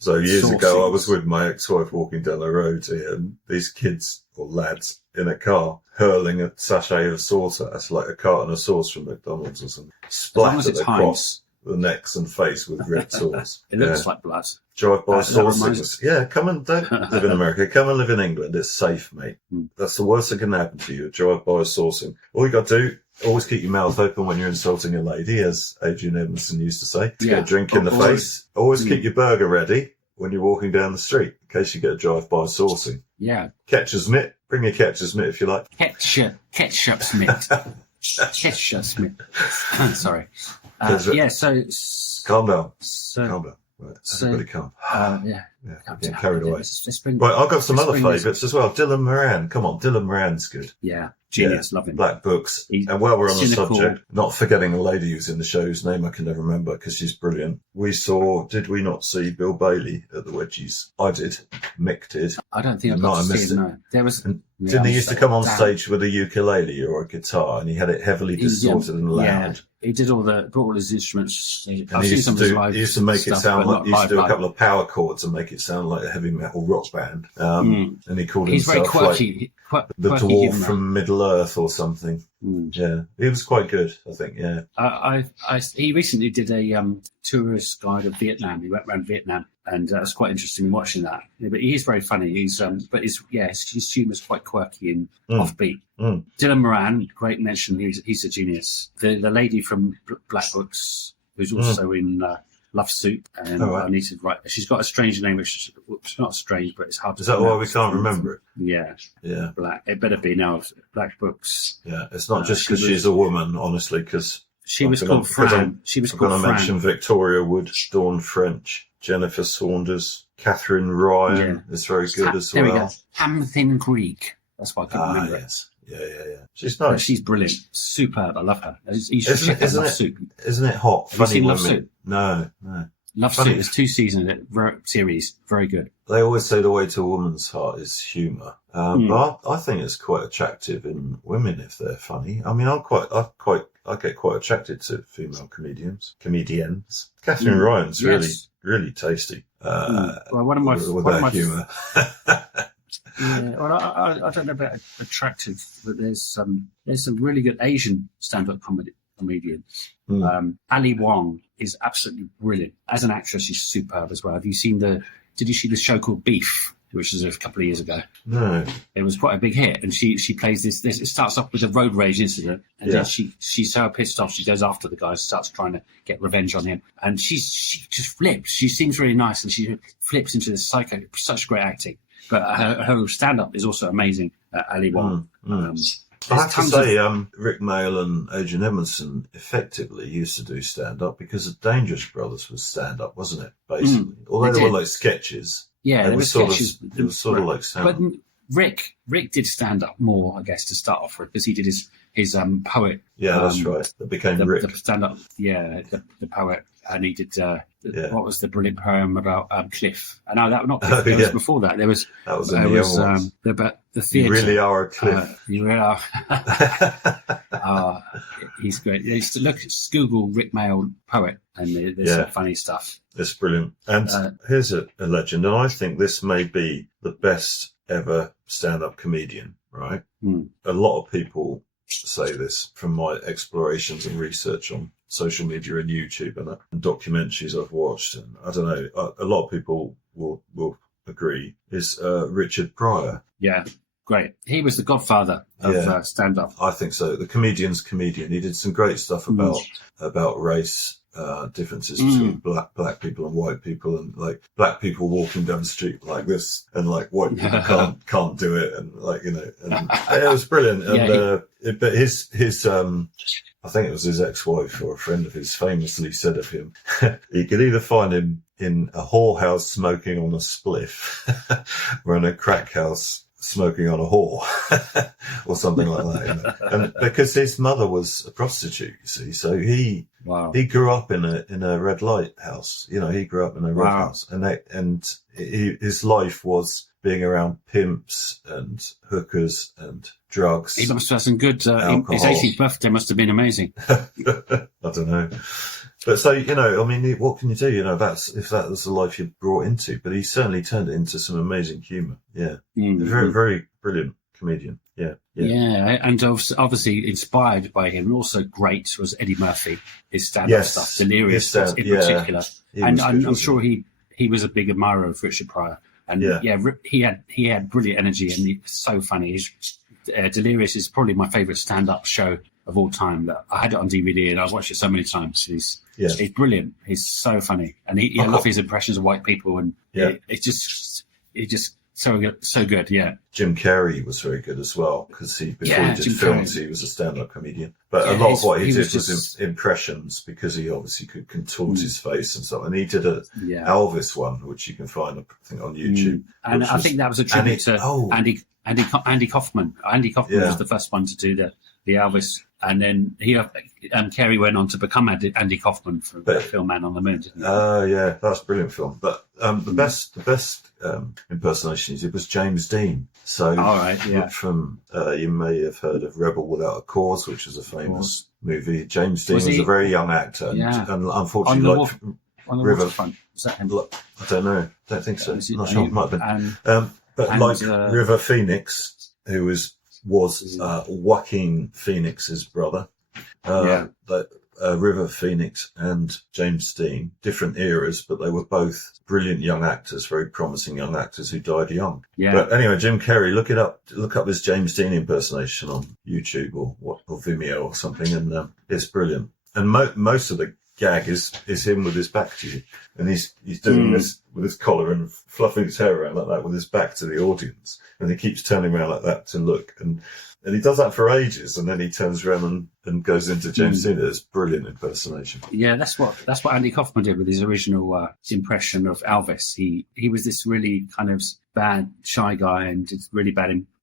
So years ago, I was with my ex-wife walking down the road here, and these kids or lads in a car hurling a sachet of sauce at us, like a carton of sauce from McDonald's or something, splattered across the necks and face with red sauce. It looks like blood. Drive-by saucings. Yeah, come and don't live in America. Come and live in England. It's safe, mate. That's the worst that can happen to you. Drive-by saucing. All you got to do, always keep your mouth open when you're insulting a lady, as Adrian Edmondson used to say. Get a drink in the face. Always keep your burger ready when you're walking down the street, in case you get a drive-by saucing. Yeah. Catcher's mitt. Bring your catcher's mitt if you like. Ketchup's mitt. Ketchup's mitt. Sorry. So... Calm down. Calm down. Right, everybody calm. Getting carried away. Right, I've got some other favourites as well. Dylan Moran. Come on, Dylan Moran's good. Yeah, genius, love him. Black Books. And while we're on the subject, not forgetting the lady who's in the show, whose name I can never remember because she's brilliant. Did we not see Bill Bailey at the Wedgies? I did. Mick did. I don't think I got to see him, no. There was... Didn't he used to come on stage with a ukulele or a guitar, and he had it heavily distorted and loud? Yeah, he did brought all his instruments. He used to make it sound like, he used to do a couple of power chords and make it sound like a heavy metal rock band. And he called himself very quirky, the dwarf from Middle Earth or something. Yeah, he was quite good, I think. Yeah, he recently did a tourist guide of Vietnam. He went around Vietnam, and it was quite interesting watching that. Yeah, but he's very funny. He's but his humour's quite quirky and offbeat. Dylan Moran, great mention. He's a genius. The lady from Black Books, who's also in Love Soup, and I need to write. She's got a strange name, which is not strange, but it's hard to. Is that why we can't remember it? Yeah. Black. It better be now. Black Books. Yeah, it's not just because she's a woman, honestly, because she was called Fran. She was called Fran. I'm going to mention Victoria Wood, Dawn French, Jennifer Saunders, Catherine Ryan is very good as well. There we go. Hamthin Greek. That's why I couldn't remember it. She's But nice. she's brilliant, superb. I love her. You should check out Love Soup. Isn't it hot? Have you Funny seen Love women. Soup? No. Love Funny. Soup. There's 2 seasons of it. Series, very good. They always say the way to a woman's heart is humour, but I think it's quite attractive in women if they're funny. I mean, I get quite attracted to female comedians. Catherine Ryan's really tasty. Well, one of my humour. Yeah, well, I don't know about attractive, but there's some really good Asian stand-up comedians. Ali Wong is absolutely brilliant as an actress. She's superb as well. Did you see the show called Beef, which was a couple of years ago? No, it was quite a big hit, and she plays this. It starts off with a road rage incident, and then she's so pissed off she goes after the guy, starts trying to get revenge on him, and she just flips. She seems really nice, and she flips into this psycho. Such great acting. But her stand-up is also amazing, Ali Wong. I have to say, Rick Mayall and Adrian Edmondson effectively used to do stand-up because the Dangerous Brothers was stand-up, wasn't it, basically? Although they were like sketches. Yeah, they were sketches. It was sort of like stand-up. But Rick did stand-up more, I guess, to start off with, because he did his poet. Yeah, that's right. That became Rick. The stand-up, the poet. And he did, what was the brilliant poem about Cliff? And no, that not Cliff, there was before that. There was about the theatre. You really are a Cliff. You really are. He's great. Just Google Rick Mayall poet, and there's some funny stuff. It's brilliant. And here's a legend, and I think this may be the best ever stand-up comedian, right? A lot of people say this from my explorations and research on social media and YouTube and documentaries I've watched, and I don't know, a lot of people will agree, is Richard Pryor. Yeah, great. He was the godfather of stand-up. I think so. The comedian's comedian. He did some great stuff about race, differences between black people and white people, and like black people walking down the street like this, and like white people can't do it, and like, you know, and it was brilliant. And but his I think it was his ex-wife or a friend of his famously said of him, you could either find him in a whorehouse smoking on a spliff, or in a crack house smoking on a whore, or something like that. You know? And because his mother was a prostitute, you see, so he grew up in a red light house. You know, he grew up in a red house, and his life was being around pimps and hookers and drugs. He must have some good. His 18th birthday must have been amazing. I don't know. But so, you know, I mean, what can you do? You know, if that was the life you brought into. But he certainly turned it into some amazing humour. Yeah. Very, very brilliant comedian. Yeah. And obviously inspired by him, and also great was Eddie Murphy, his stand-up stuff, Delirious in particular. And I'm sure he was a big admirer of Richard Pryor. And he had brilliant energy, and he's so funny. Delirious is probably my favourite stand-up show of all time. That I had it on DVD and I've watched it so many times. He's brilliant. He's so funny, and I love his impressions of white people, and it's just so good. Yeah. Jim Carrey was very good as well, because before he did films, he was a stand-up comedian. But a lot of what he did was impressions, because he obviously could contort his face and stuff. And he did a Elvis one, which you can find, I think, on YouTube. And I think that was a tribute to Andy Kaufman. Andy Kaufman was the first one to do the Elvis, and then Carey went on to become Andy Kaufman from the film Man on the Moon, didn't he? Yeah, that's a brilliant film. But the best impersonation he did was James Dean. So, from you may have heard of Rebel Without a Cause, which was a famous movie. James Dean was a very young actor, and unfortunately, on the waterfront. Was that him? I don't know. Don't think so. I'm not sure. It might have been. But River Phoenix, who was Joaquin Phoenix's brother. River Phoenix and James Dean, different eras, but they were both brilliant young actors, very promising young actors who died young. Yeah. But anyway, Jim Carrey, look up his James Dean impersonation on YouTube or Vimeo or something, and it's brilliant. And most of the gag is him with his back to you, and he's doing this with his collar and fluffing his hair around like that with his back to the audience, and he keeps turning around like that to look, and he does that for ages, and then he turns around and goes into James Dean. It's brilliant impersonation. Yeah, that's what Andy Kaufman did with his original impression of Elvis. He was this really kind of bad, shy guy, and did really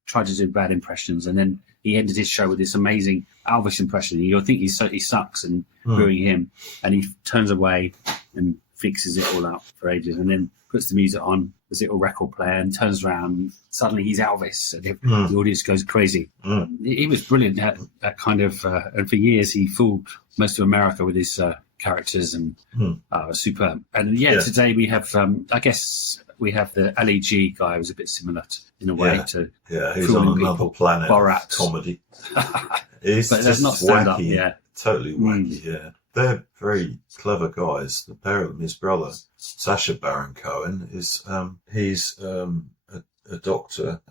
tried to do bad impressions, and then he ended his show with this amazing Elvis impression. You'll think he sucks and booing him, and he turns away and fixes it all up for ages, and then puts the music on, this little record player, and turns around, and suddenly he's Elvis, and the audience goes crazy. He was brilliant at that kind of, and for years he fooled most of America with his characters, and superb. And today we have, I guess we have the LEG guy, who's a bit similar in a way to he's on another planet. Borat Comedy. He's but just not stand wacky, up, totally wacky. They're very clever guys. The pair of them, his brother Sacha Baron Cohen is he's a doctor,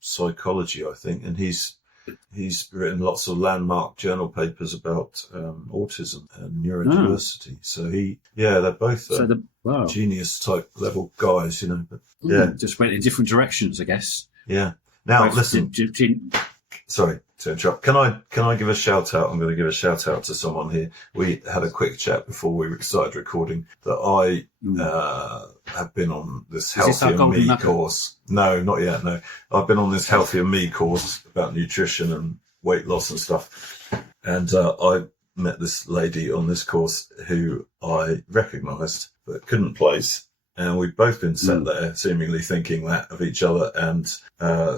psychology, I think, and he's written lots of landmark journal papers about autism and neurodiversity. So they're both genius type level guys, you know. But just went in different directions, I guess. Yeah. Now listen. Sorry to interrupt. Can I give a shout out? I'm going to give a shout out to someone here. We had a quick chat before we started recording that I have been on this Healthier Me course. No, not yet. No, I've been on this Healthier Me course about nutrition and weight loss and stuff. And I met this lady on this course who I recognised but couldn't place. And we've both been sat there seemingly thinking that of each other, and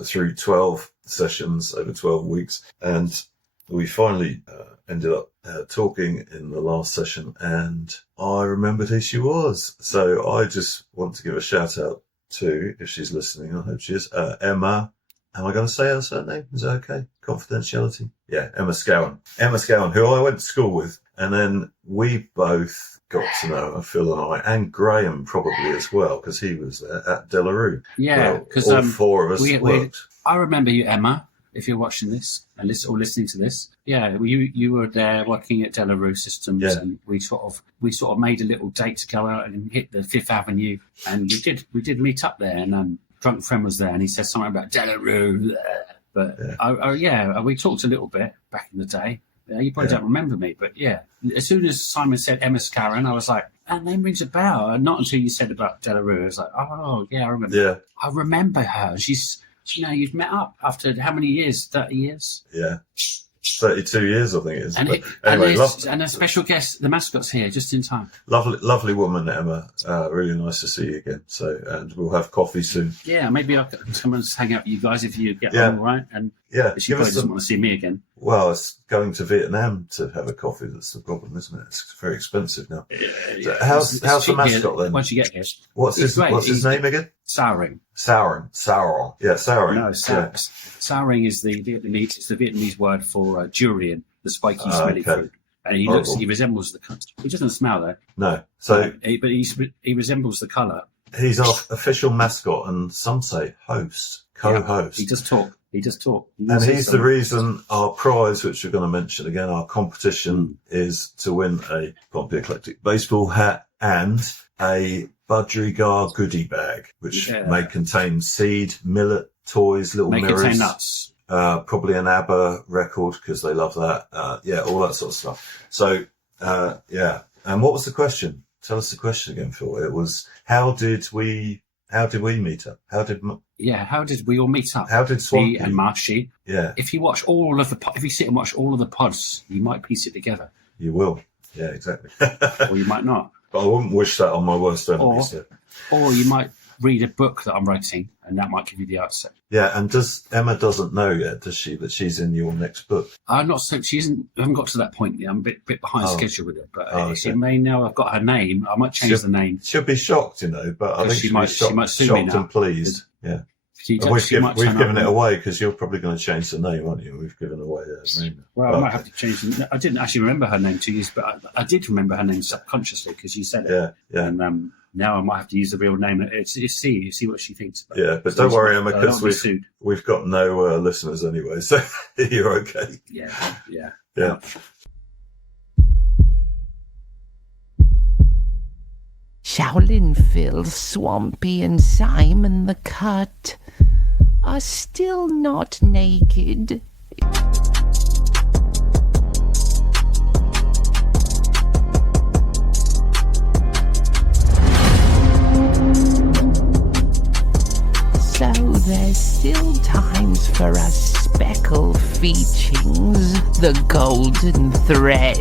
through 12 sessions over 12 weeks. And we finally ended up talking in the last session, and I remembered who she was. So I just want to give a shout out to, if she's listening, I hope she is, Emma. Am I going to say her surname? Is that okay? Confidentiality? Yeah, Emma Scowen. Emma Scowen, who I went to school with. And then we both got to know her, Phil and I, and Graham probably as well, because he was there at Delarue. Yeah, because all four of us worked. I remember you, Emma, if you're watching this and listening to this. Yeah, you were there working at Delarue Systems, and we sort of made a little date to go out and hit the Fifth Avenue, and we did meet up there, and Drunk Friend was there, and he said something about Delarue, but we talked a little bit back in the day. You probably don't remember me, but as soon as Simon said Emma Scarron, I was like, that name rings a bell. And not until you said about Delarue, I was like, oh, yeah, I remember. Yeah. I remember her. She's, you've met up after how many years? 30 years? Yeah. 32 years, I think it is. And a special guest, the mascot's here just in time. Lovely woman, Emma. Really nice to see you again. So, and we'll have coffee soon. Yeah, maybe I'll come and hang out with you guys if you get on all right. And she probably doesn't want to see me again. Well, it's going to Vietnam to have a coffee that's the problem, isn't it? It's very expensive now. So how's the mascot then? Once you get here. What's his name again? Sauring. Yeah, Sauring. No, Sauring is the Vietnamese. It's the Vietnamese word for durian, the spiky, smelly fruit. And he resembles the. He doesn't smell though. No. So, but he resembles the colour. He's our official mascot, and some say host, co-host. He does talk. And he's the reason our prize, which we're going to mention again, our competition is to win a Pompey Eclectic baseball hat and a Budgerigar goodie bag, which may contain seed, millet, toys, little mirrors. May contain nuts. Probably an ABBA record, because they love that. All that sort of stuff. So, And what was the question? Tell us the question again, Phil. It was, how did we meet up? How did we all meet up? How did Swampy and Marshy? Yeah. If you sit and watch all of the pods, you might piece it together. You will. Yeah, exactly. Or you might not. But I wouldn't wish that on my worst enemy. Or you might read a book that I'm writing, and that might give you the answer. Yeah, and Emma doesn't know yet, does she, that she's in your next book? I'm not so. I haven't got to that point yet. I'm a bit behind schedule with it, but she may know I've got her name. I might change the name. She'll be shocked, but I think she might sue me now. And pleased. Yeah. We've given it away because you're probably going to change the name, aren't you? We've given away her name. Well, I might have to change the. I didn't actually remember her name 2 years, but I did remember her name subconsciously because you said it. Yeah. And now I might have to use the real name. See what she thinks about it. Yeah, but don't worry, Emma, because we've got no listeners anyway, so you're okay. Yeah. Shaolin Phil, Swampy, and Simon the Cut are still not naked. So there's still times for a speckle feed. beachings, the golden thread.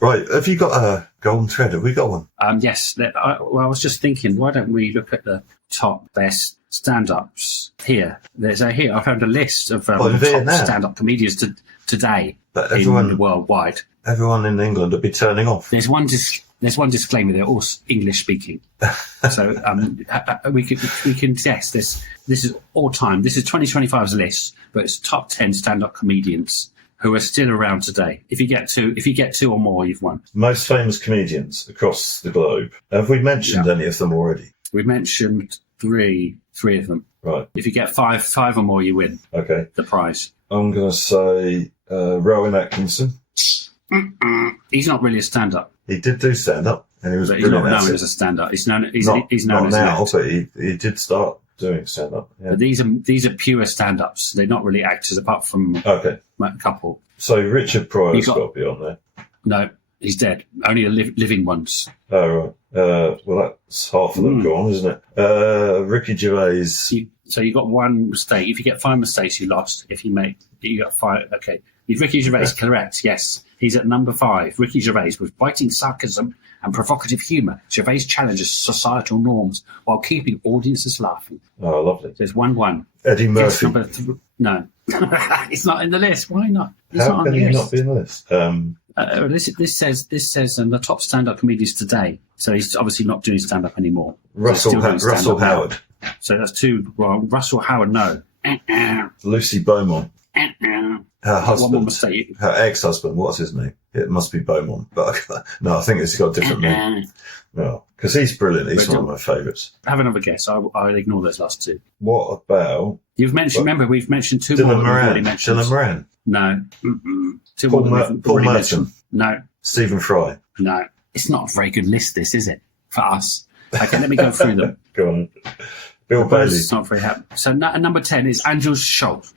Right, have you got a golden thread? Have we got one? Yes. I was just thinking, why don't we look at the top best stand-ups here? Here I found a list of top stand-up comedians today but everyone, worldwide. Everyone in England would be turning off. There's one disclaimer. They're all English speaking, so we can guess this. This is all time. This is 2025's list, but it's top 10 stand-up comedians who are still around today. If you get two or more, you've won. Most famous comedians across the globe. Have we mentioned any of them already? We've mentioned three of them. Right. If you get five or more, you win. Okay. The prize. I'm going to say Rowan Atkinson. He's not really a stand-up. He did do stand-up, and he was But brilliant. He's not known as a stand-up. He's known not as now, an but he did start doing stand-up. Yeah. But these are pure stand-ups. They're not really actors, apart from a couple. So Richard Pryor's got to be on there. No, he's dead. Only the living ones. Oh, right. Well, that's half of them gone, isn't it? Ricky Gervais. So you got one mistake. If you get 5 mistakes, you lost. If you got 5. Okay. If Ricky Gervais is correct, yes. He's at number 5. Ricky Gervais, with biting sarcasm and provocative humour, Gervais challenges societal norms while keeping audiences laughing. Oh, lovely. There's 1-1. Eddie Murphy. No. It's not in the list. Why not? It's How can he not be in the list? This says the top stand-up comedians today. So he's obviously not doing stand-up anymore. Russell Howard. So that's 2 wrong. Russell Howard, no. Lucy Beaumont. Her husband. One more mistake. Her ex-husband. What's his name? It must be Beaumont. But no, I think it's got a different name. No, because he's brilliant. He's one of my favourites. Have another guess. I'll ignore those last 2. What about... You've mentioned... Remember, we've mentioned 2 Dylan more Moran. we've already mentioned. Dylan Moran. No. 2 Paul more we've already mentioned. No. Stephen Fry. No. It's not a very good list, this, is it? For us. Okay, let me go through them. Go on. Bill Bailey. It's not very happy. So number 10 is Andrew Schultz,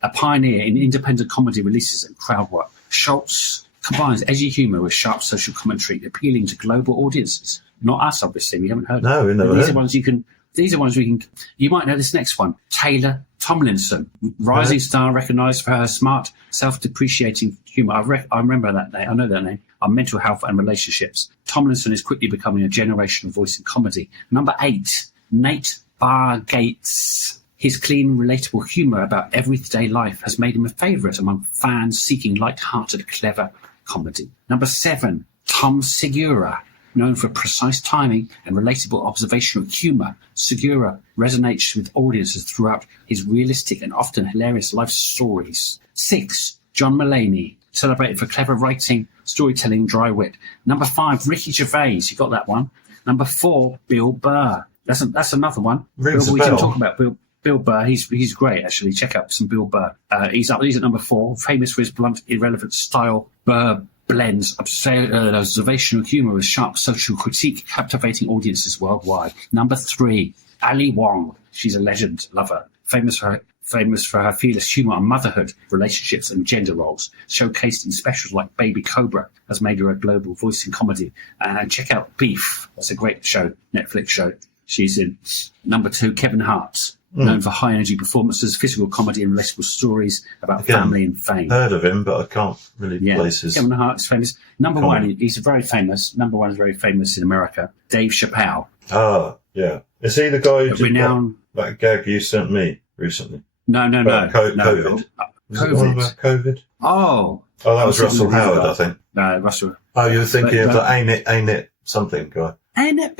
a pioneer in independent comedy releases and crowd work. Schultz combines edgy humour with sharp social commentary, appealing to global audiences. Not us, obviously. We haven't heard. No, we never. These are ones you can. These are ones we can. You might know this next one. Taylor Tomlinson, rising star, recognised for her smart, self-depreciating humour. I remember that name. I know that name. On mental health and relationships. Tomlinson is quickly becoming a generational voice in comedy. Number 8, Nate Bargatze. His clean, relatable humour about everyday life has made him a favourite among fans seeking light-hearted, clever comedy. Number 7, Tom Segura. Known for precise timing and relatable observational humour, Segura resonates with audiences throughout his realistic and often hilarious life stories. 6, John Mulaney. Celebrated for clever writing, storytelling, dry wit. Number 5, Ricky Gervais. You got that one. Number 4, Bill Burr. That's another one. We can talk about Bill Burr. He's great, actually. Check out some Bill Burr. He's at number 4. Famous for his blunt, irrelevant style. Burr blends observational humour with sharp social critique, captivating audiences worldwide. Number 3, Ali Wong. She's a legend. Love her. Famous for her fearless humour on motherhood, relationships and gender roles, showcased in specials like Baby Cobra, has made her a global voice in comedy. And check out Beef. That's a great show, Netflix show. She's in. Number 2, Kevin Hart, known for high-energy performances, physical comedy and relatable stories about family and fame. Heard of him, but I can't really place his... Kevin Hart's famous. Number 1, he's very famous. Number 1 is very famous in America. Dave Chappelle. Ah, yeah. Is he the guy who did renowned... that gag you sent me recently? No. COVID. Was it one about COVID? Oh, that was Russell Howard, I think. No, Russell. Oh, you were thinking of the Ain't It something guy. Ain't it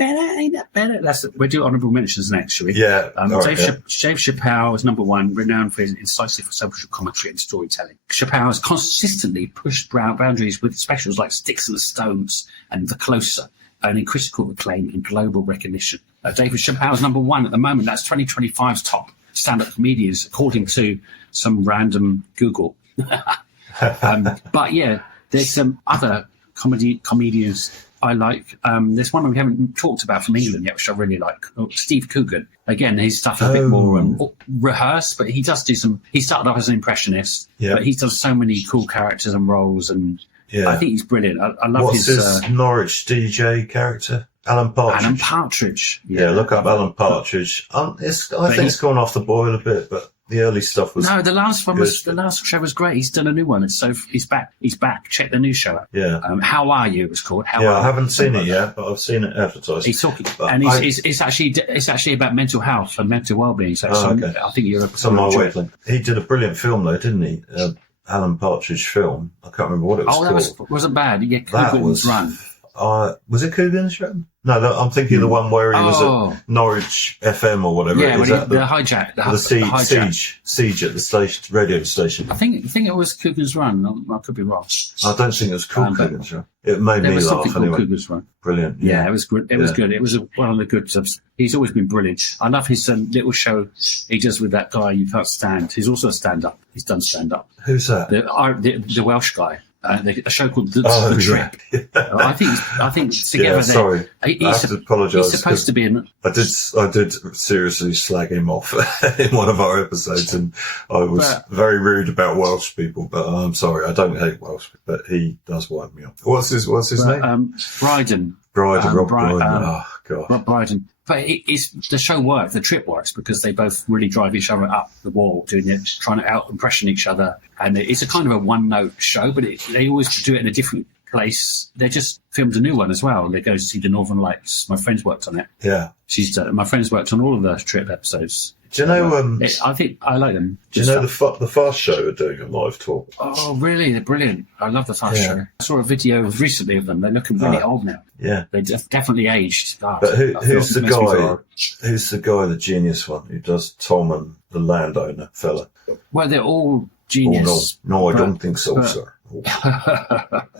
better? We'll do honourable mentions next, shall we? Yeah. Dave Chappelle is number 1, renowned for his incisive social commentary and storytelling. Chappelle has consistently pushed boundaries with specials like Sticks and the Stones and The Closer, earning critical acclaim and global recognition. David Chappelle is number 1 at the moment. That's 2025's top stand-up comedians, according to some random Google. But yeah, there's some other comedians I like. There's one we haven't talked about from England yet, which I really like. Steve Coogan. Again, his stuff is a bit more rehearsed, but he does do some... He started off as an impressionist, but he's done so many cool characters and roles, and I think he's brilliant. I love his Norwich DJ character? Alan Partridge. Alan Partridge. Yeah, look up Alan Partridge. I think it's gone off the boil a bit, but the early stuff was. No, the last one good. the last show was great. He's done a new one. He's back. He's back. Check the new show out. Yeah. How Are You? It was called. I haven't seen it yet, but I've seen it advertised. He's talking, and it's actually about mental health and mental well-being. So okay. I think you're on my wavelength. He did a brilliant film though, didn't he? Alan Partridge film. I can't remember what it was called. That wasn't bad. Yeah, that was Run. Was it Coogan's Run? No, I'm thinking of the one where he was at Norwich FM or whatever. Yeah, it is. the hijack. The siege at the station, radio station. I think it was Coogan's Run. I could be wrong. I don't think it was called Coogan's Run. It made me laugh anyway. Coogan's Run. Brilliant. Yeah, it was good. It was good. It was one of the good subs. He's always been brilliant. I love his little show he does with that guy you can't stand. He's also a stand-up. He's done stand-up. Who's that? The Welsh guy. A show called The Trip. Yeah. I think together. Yeah, sorry. I have to apologise. He's supposed to be in. I did seriously slag him off in one of our episodes, and I was very rude about Welsh people. But I'm sorry, I don't hate Welsh, but he does wind me up. What's his name? Bryden. Rob Brydon. Oh God. Rob Brydon. But the show works. The trip works because they both really drive each other up the wall, trying to out-impression each other. And it's a kind of a one-note show, but they always do it in a different place. They just filmed a new one as well. They go to see the Northern Lights. My friend's worked on it. Yeah. My friend's worked on all of the trip episodes. Do you know? I think I like them. Do you know the Fast Show are doing a live tour? Oh, really? They're brilliant. I love the Fast Show. I saw a video recently of them. They're looking really old now. Yeah, they definitely aged. But who's the guy? Who's the guy, the genius one who does Tom and the landowner fella? Well, they're all genius. No, I don't think so, sir.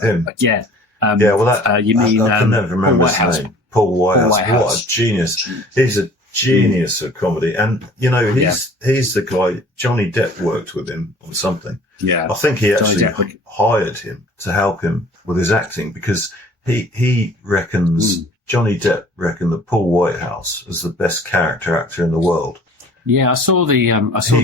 Him. Yeah. Well, that you mean I can never remember his name. Paul Whitehouse. What a genius! He's a genius of comedy, and he's the guy. Johnny Depp worked with him on something. Yeah, I think he actually hired him to help him with his acting because he reckons Johnny Depp reckoned that Paul Whitehouse is the best character actor in the world. Yeah, I saw the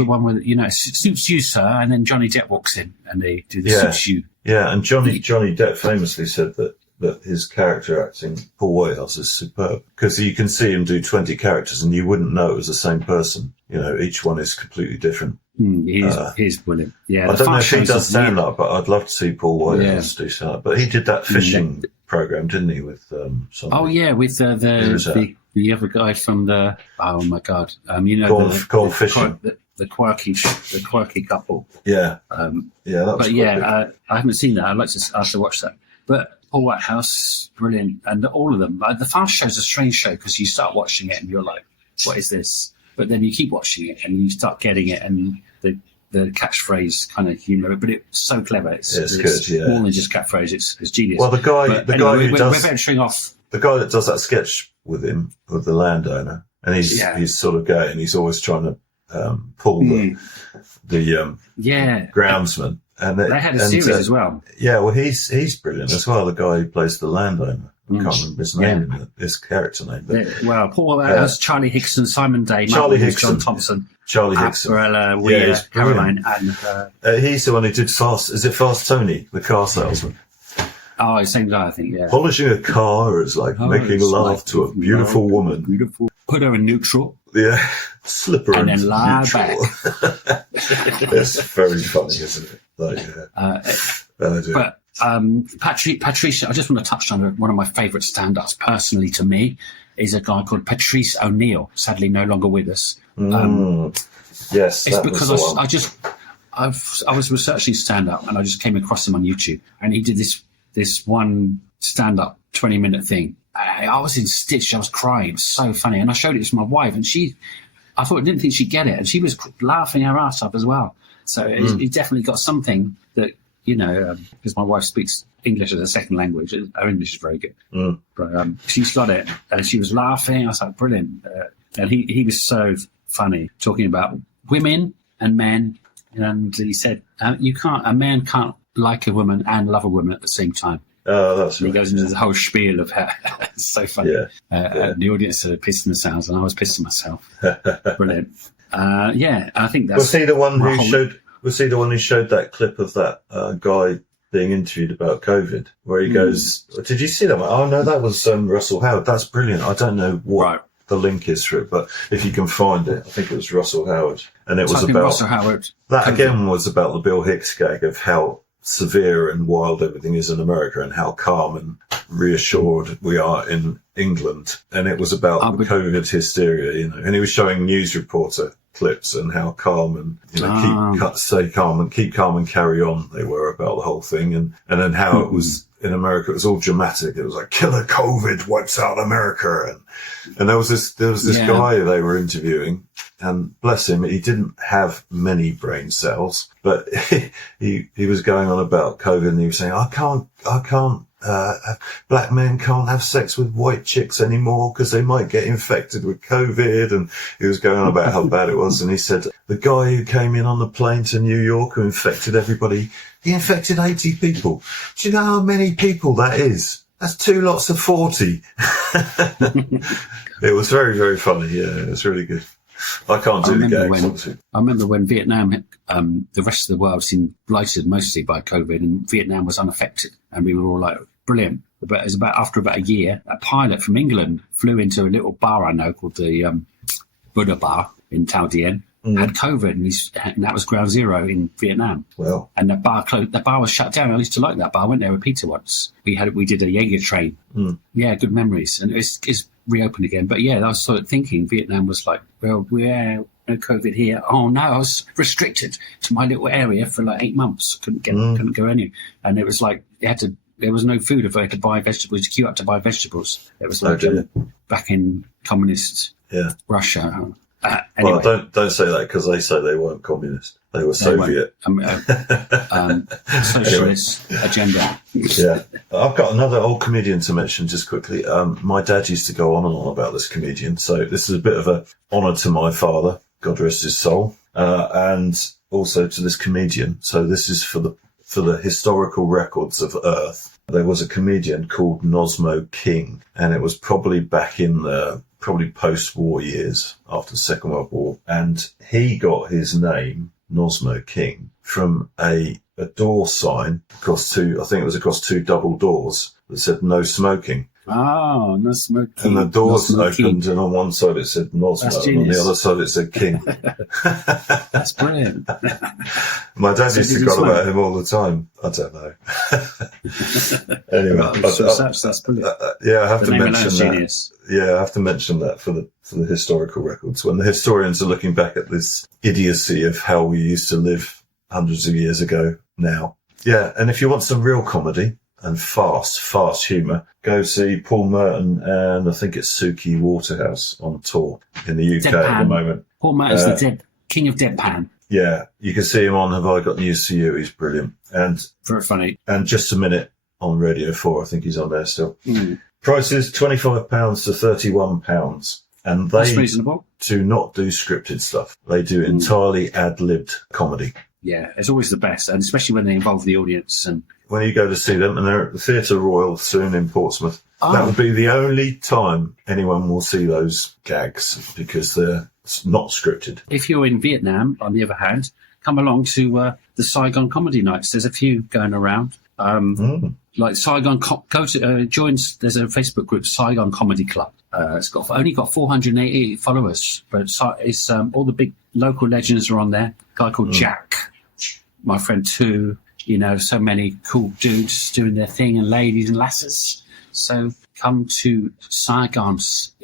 one where it suits you, sir, and then Johnny Depp walks in and they do the suits you. Yeah, and Johnny Depp famously said that his character acting, Paul Whitehouse, is superb because you can see him do 20 characters and you wouldn't know it was the same person. Each one is completely different. He's brilliant. Yeah, I don't know if he does stand up, but I'd love to see Paul Whitehouse do stand up. But he did that fishing program, didn't he? With somebody? Oh yeah, with the other guy from the Corn Fishing. The quirky couple. Yeah. I haven't seen that. I have to watch that. But Paul Whitehouse, brilliant, and all of them. The Fast Show's a strange show because you start watching it and you're like, "What is this?" But then you keep watching it and you start getting it, and the catchphrase kind of humour. But it's so clever. It's good. Yeah. More than just catchphrase. It's genius. Well, the guy we're venturing off. The guy that does that sketch with him, with the landowner, and he's sort of gay, and he's always trying to pull the groundsman. And they had a series as well. Yeah, well, he's brilliant as well. The guy who plays the landowner. I can't remember his name, his character name. But, Paul has Charlie Hickson, Simon Day, John Thompson, Charlie Hickson, Barella, Weir, Caroline, and he's the one who did Fast. Is it Fast Tony, the car salesman? Oh, same guy, I think. Yeah. Polishing a car is like making love to a beautiful woman. Beautiful. Put her in neutral. Yeah, slip her and in then lie back. It's very funny, isn't it? But Patrice, I just want to touch on one of my favourite stand-ups personally to me is a guy called Patrice O'Neill, sadly no longer with us. Yes, it's because I was researching stand-up and I just came across him on YouTube, and he did this one stand-up 20-minute thing. I was in stitch. I was crying. It was so funny, and I showed it to my wife, and I didn't think she'd get it, and she was laughing her ass up as well. So he definitely got something that, because my wife speaks English as a second language. Her English is very good. But she's got it, and she was laughing. I was like, brilliant. And he was so funny, talking about women and men. And he said, a man can't like a woman and love a woman at the same time. Oh, that's right. He goes into the whole spiel of how it's so funny. And the audience are pissing themselves, and I was pissing myself. Brilliant. I think that's. Was he the one who showed that clip of that guy being interviewed about COVID, where he goes, "Did you see that one? Oh no, that was Russell Howard. That's brilliant. I don't know what the link is for it, but if you can find it, I think it was Russell Howard, and it was about Russell Howard. That again was about the Bill Hicks gag of how severe and wild everything is in America and how calm and reassured we are in England. And it was about the COVID hysteria, you know, and he was showing news reporter clips and how calm and, you know, keep calm and carry on they were about the whole thing. And then how it was in America, it was all dramatic. It was like killer COVID wipes out America. And there was this guy they were interviewing, and bless him, he didn't have many brain cells, but he was going on about COVID, and he was saying, I can't, black men can't have sex with white chicks anymore because they might get infected with COVID. And he was going on about how bad it was. And he said, the guy who came in on the plane to New York who infected everybody, he infected 80 people. Do you know how many people that is? That's 2 lots of 40. It was very, very funny. Yeah, it was really good. I can't do the gags. I remember when Vietnam, the rest of the world seemed blighted mostly by COVID, and Vietnam was unaffected. And we were all like, brilliant. But it was after about a year, a pilot from England flew into a little bar I know called the Buddha Bar in Thao Dien, had COVID, and that was ground zero in Vietnam. Well, and the bar closed. The bar was shut down. I used to like that bar. I went there with Peter once. We did a Jaeger train. Yeah, good memories. And it's reopened again. But yeah, I was sort of thinking Vietnam was like, well, no COVID here. Oh no, I was restricted to my little area for like 8 months. Couldn't go anywhere. And it was like there was no food if I had to buy vegetables, to queue up to buy vegetables. It was like back in communist Russia. Anyway. Well, don't say that, because they say they weren't communist. They were Soviet. Socialist agenda. Yeah. I've got another old comedian to mention just quickly. My dad used to go on and on about this comedian. So this is a bit of an honour to my father, God rest his soul, and also to this comedian. So this is for the historical records of Earth. There was a comedian called Nosmo King, and it was probably back in the post-war years after the Second World War. And he got his name, Nosmo King, from a door sign across two double doors that said no smoking. Oh, no smoking. And the doors opened, and on one side it said Nosmo, and on the other side it said King. That's brilliant. My dad used to go on about him all the time. I don't know. Anyway, that's brilliant. I have to mention that. Genius. Yeah, I have to mention that for the historical records. When the historians are looking back at this idiocy of how we used to live hundreds of years ago now. Yeah, and if you want some real comedy and fast humour, go see Paul Merton and I think it's Suki Waterhouse on tour in the UK at the moment. Paul Merton's the king of deadpan. Yeah, you can see him on Have I Got News for You? He's brilliant. And very funny. And Just a Minute on Radio 4, I think he's on there still. Prices £25 to £31. And that's reasonable. Do not do scripted stuff. They do entirely ad-libbed comedy. Yeah, it's always the best, and especially when they involve the audience. And when you go to see them, and they're at the Theatre Royal soon in Portsmouth, that will be the only time anyone will see those gags, because they're not scripted. If you're in Vietnam, on the other hand, come along to the Saigon Comedy Nights. There's a few going around. Like Saigon, there's a Facebook group, Saigon Comedy Club. It's only got 480 followers, but it's all the big local legends are on there. A guy called Jack, my friend too. You know, so many cool dudes doing their thing, and ladies and lasses. So come to Saigon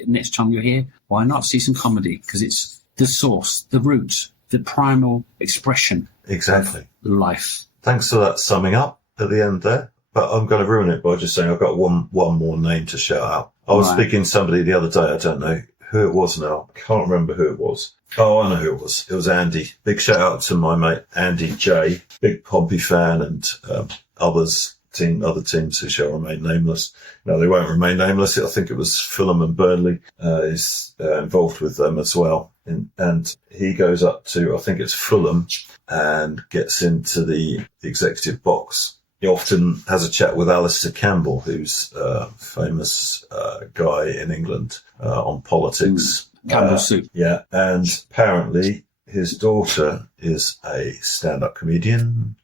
next time you're here. Why not see some comedy? Because it's the source, the root, the primal expression of life. Thanks for that summing up at the end there. But I'm going to ruin it by just saying I've got one more name to shout out. I was speaking to somebody the other day. I don't know who it was now. I can't remember who it was. Oh, I know who it was. It was Andy. Big shout out to my mate Andy J. Big Pompey fan, and other teams who shall remain nameless. No, they won't remain nameless. I think it was Fulham and Burnley is involved with them as well. And he goes up to, I think it's Fulham, and gets into the executive box. He often has a chat with Alistair Campbell, who's a famous guy in England on politics. Campbell Soup. Yeah, and apparently his daughter is a stand-up comedian.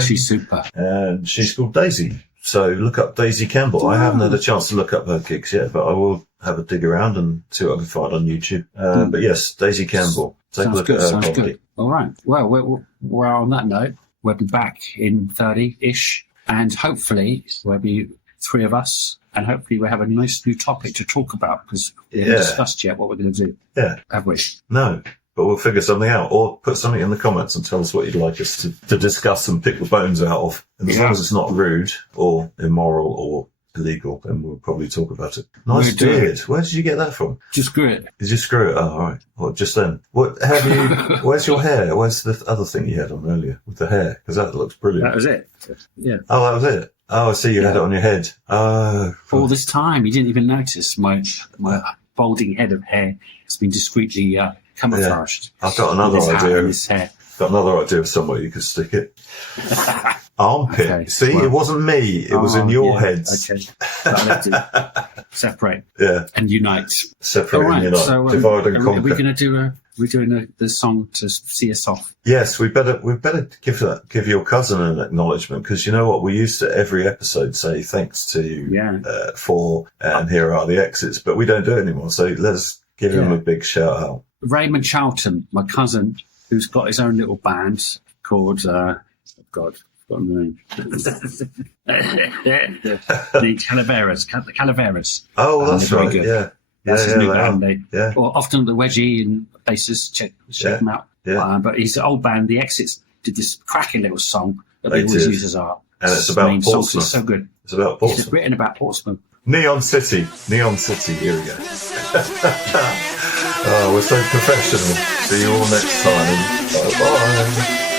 She's super. And she's called Daisy. So look up Daisy Campbell. I haven't had a chance to look up her gigs yet, but I will have a dig around and see what I can find on YouTube. But yes, Daisy Campbell. Take a look at her comedy. Good. All right. Well, we're on that note. We'll be back in 30-ish, and hopefully there'll be 3 of us, and hopefully we'll have a nice new topic to talk about, because we haven't discussed yet what we're going to do. Yeah. Have we? No. But we'll figure something out, or put something in the comments and tell us what you'd like us to discuss and pick the bones out of. And as long as it's not rude or immoral or illegal, then we'll probably talk about it. Nice beard. Where did you get that from? Just screw it. Did you screw it? Oh, all right. Well, just then. What have you? Where's your hair? Where's the other thing you had on earlier with the hair? Because that looks brilliant. That was it. Yeah. Oh, that was it. Oh, I see. You had it on your head. Oh. All this time, you didn't even notice my balding head of hair has been discreetly camouflaged. Yeah. I've got another idea. His hair. Got another idea of somewhere you could stick it. Armpit. Okay, See, it wasn't me. It was in your heads. Okay. Separate. Yeah. And unite. Separate All right. and unite. So, divide and conquer. Are we going to do we're doing the song to see us off? Yes, we better give your cousin an acknowledgement, because you know what, we used to every episode say thanks to for and here are the exits, but we don't do it anymore. So let's give him a big shout out. Raymond Charlton, my cousin, who's got his own little band called God, forgotten the name. The Calaveras. Oh, that's right. Good. Yeah. That's his new band. Yeah. Or often the Wedgie and bassist, check them out. Yeah. But his old band, the Exits, did this cracking little song that they always use as our and it's about main Portsmouth. song. It's so good. It's about Portsmouth. It's written about Portsmouth. Neon City. Here we go. Oh, we're so professional. See you all next time. Bye-bye.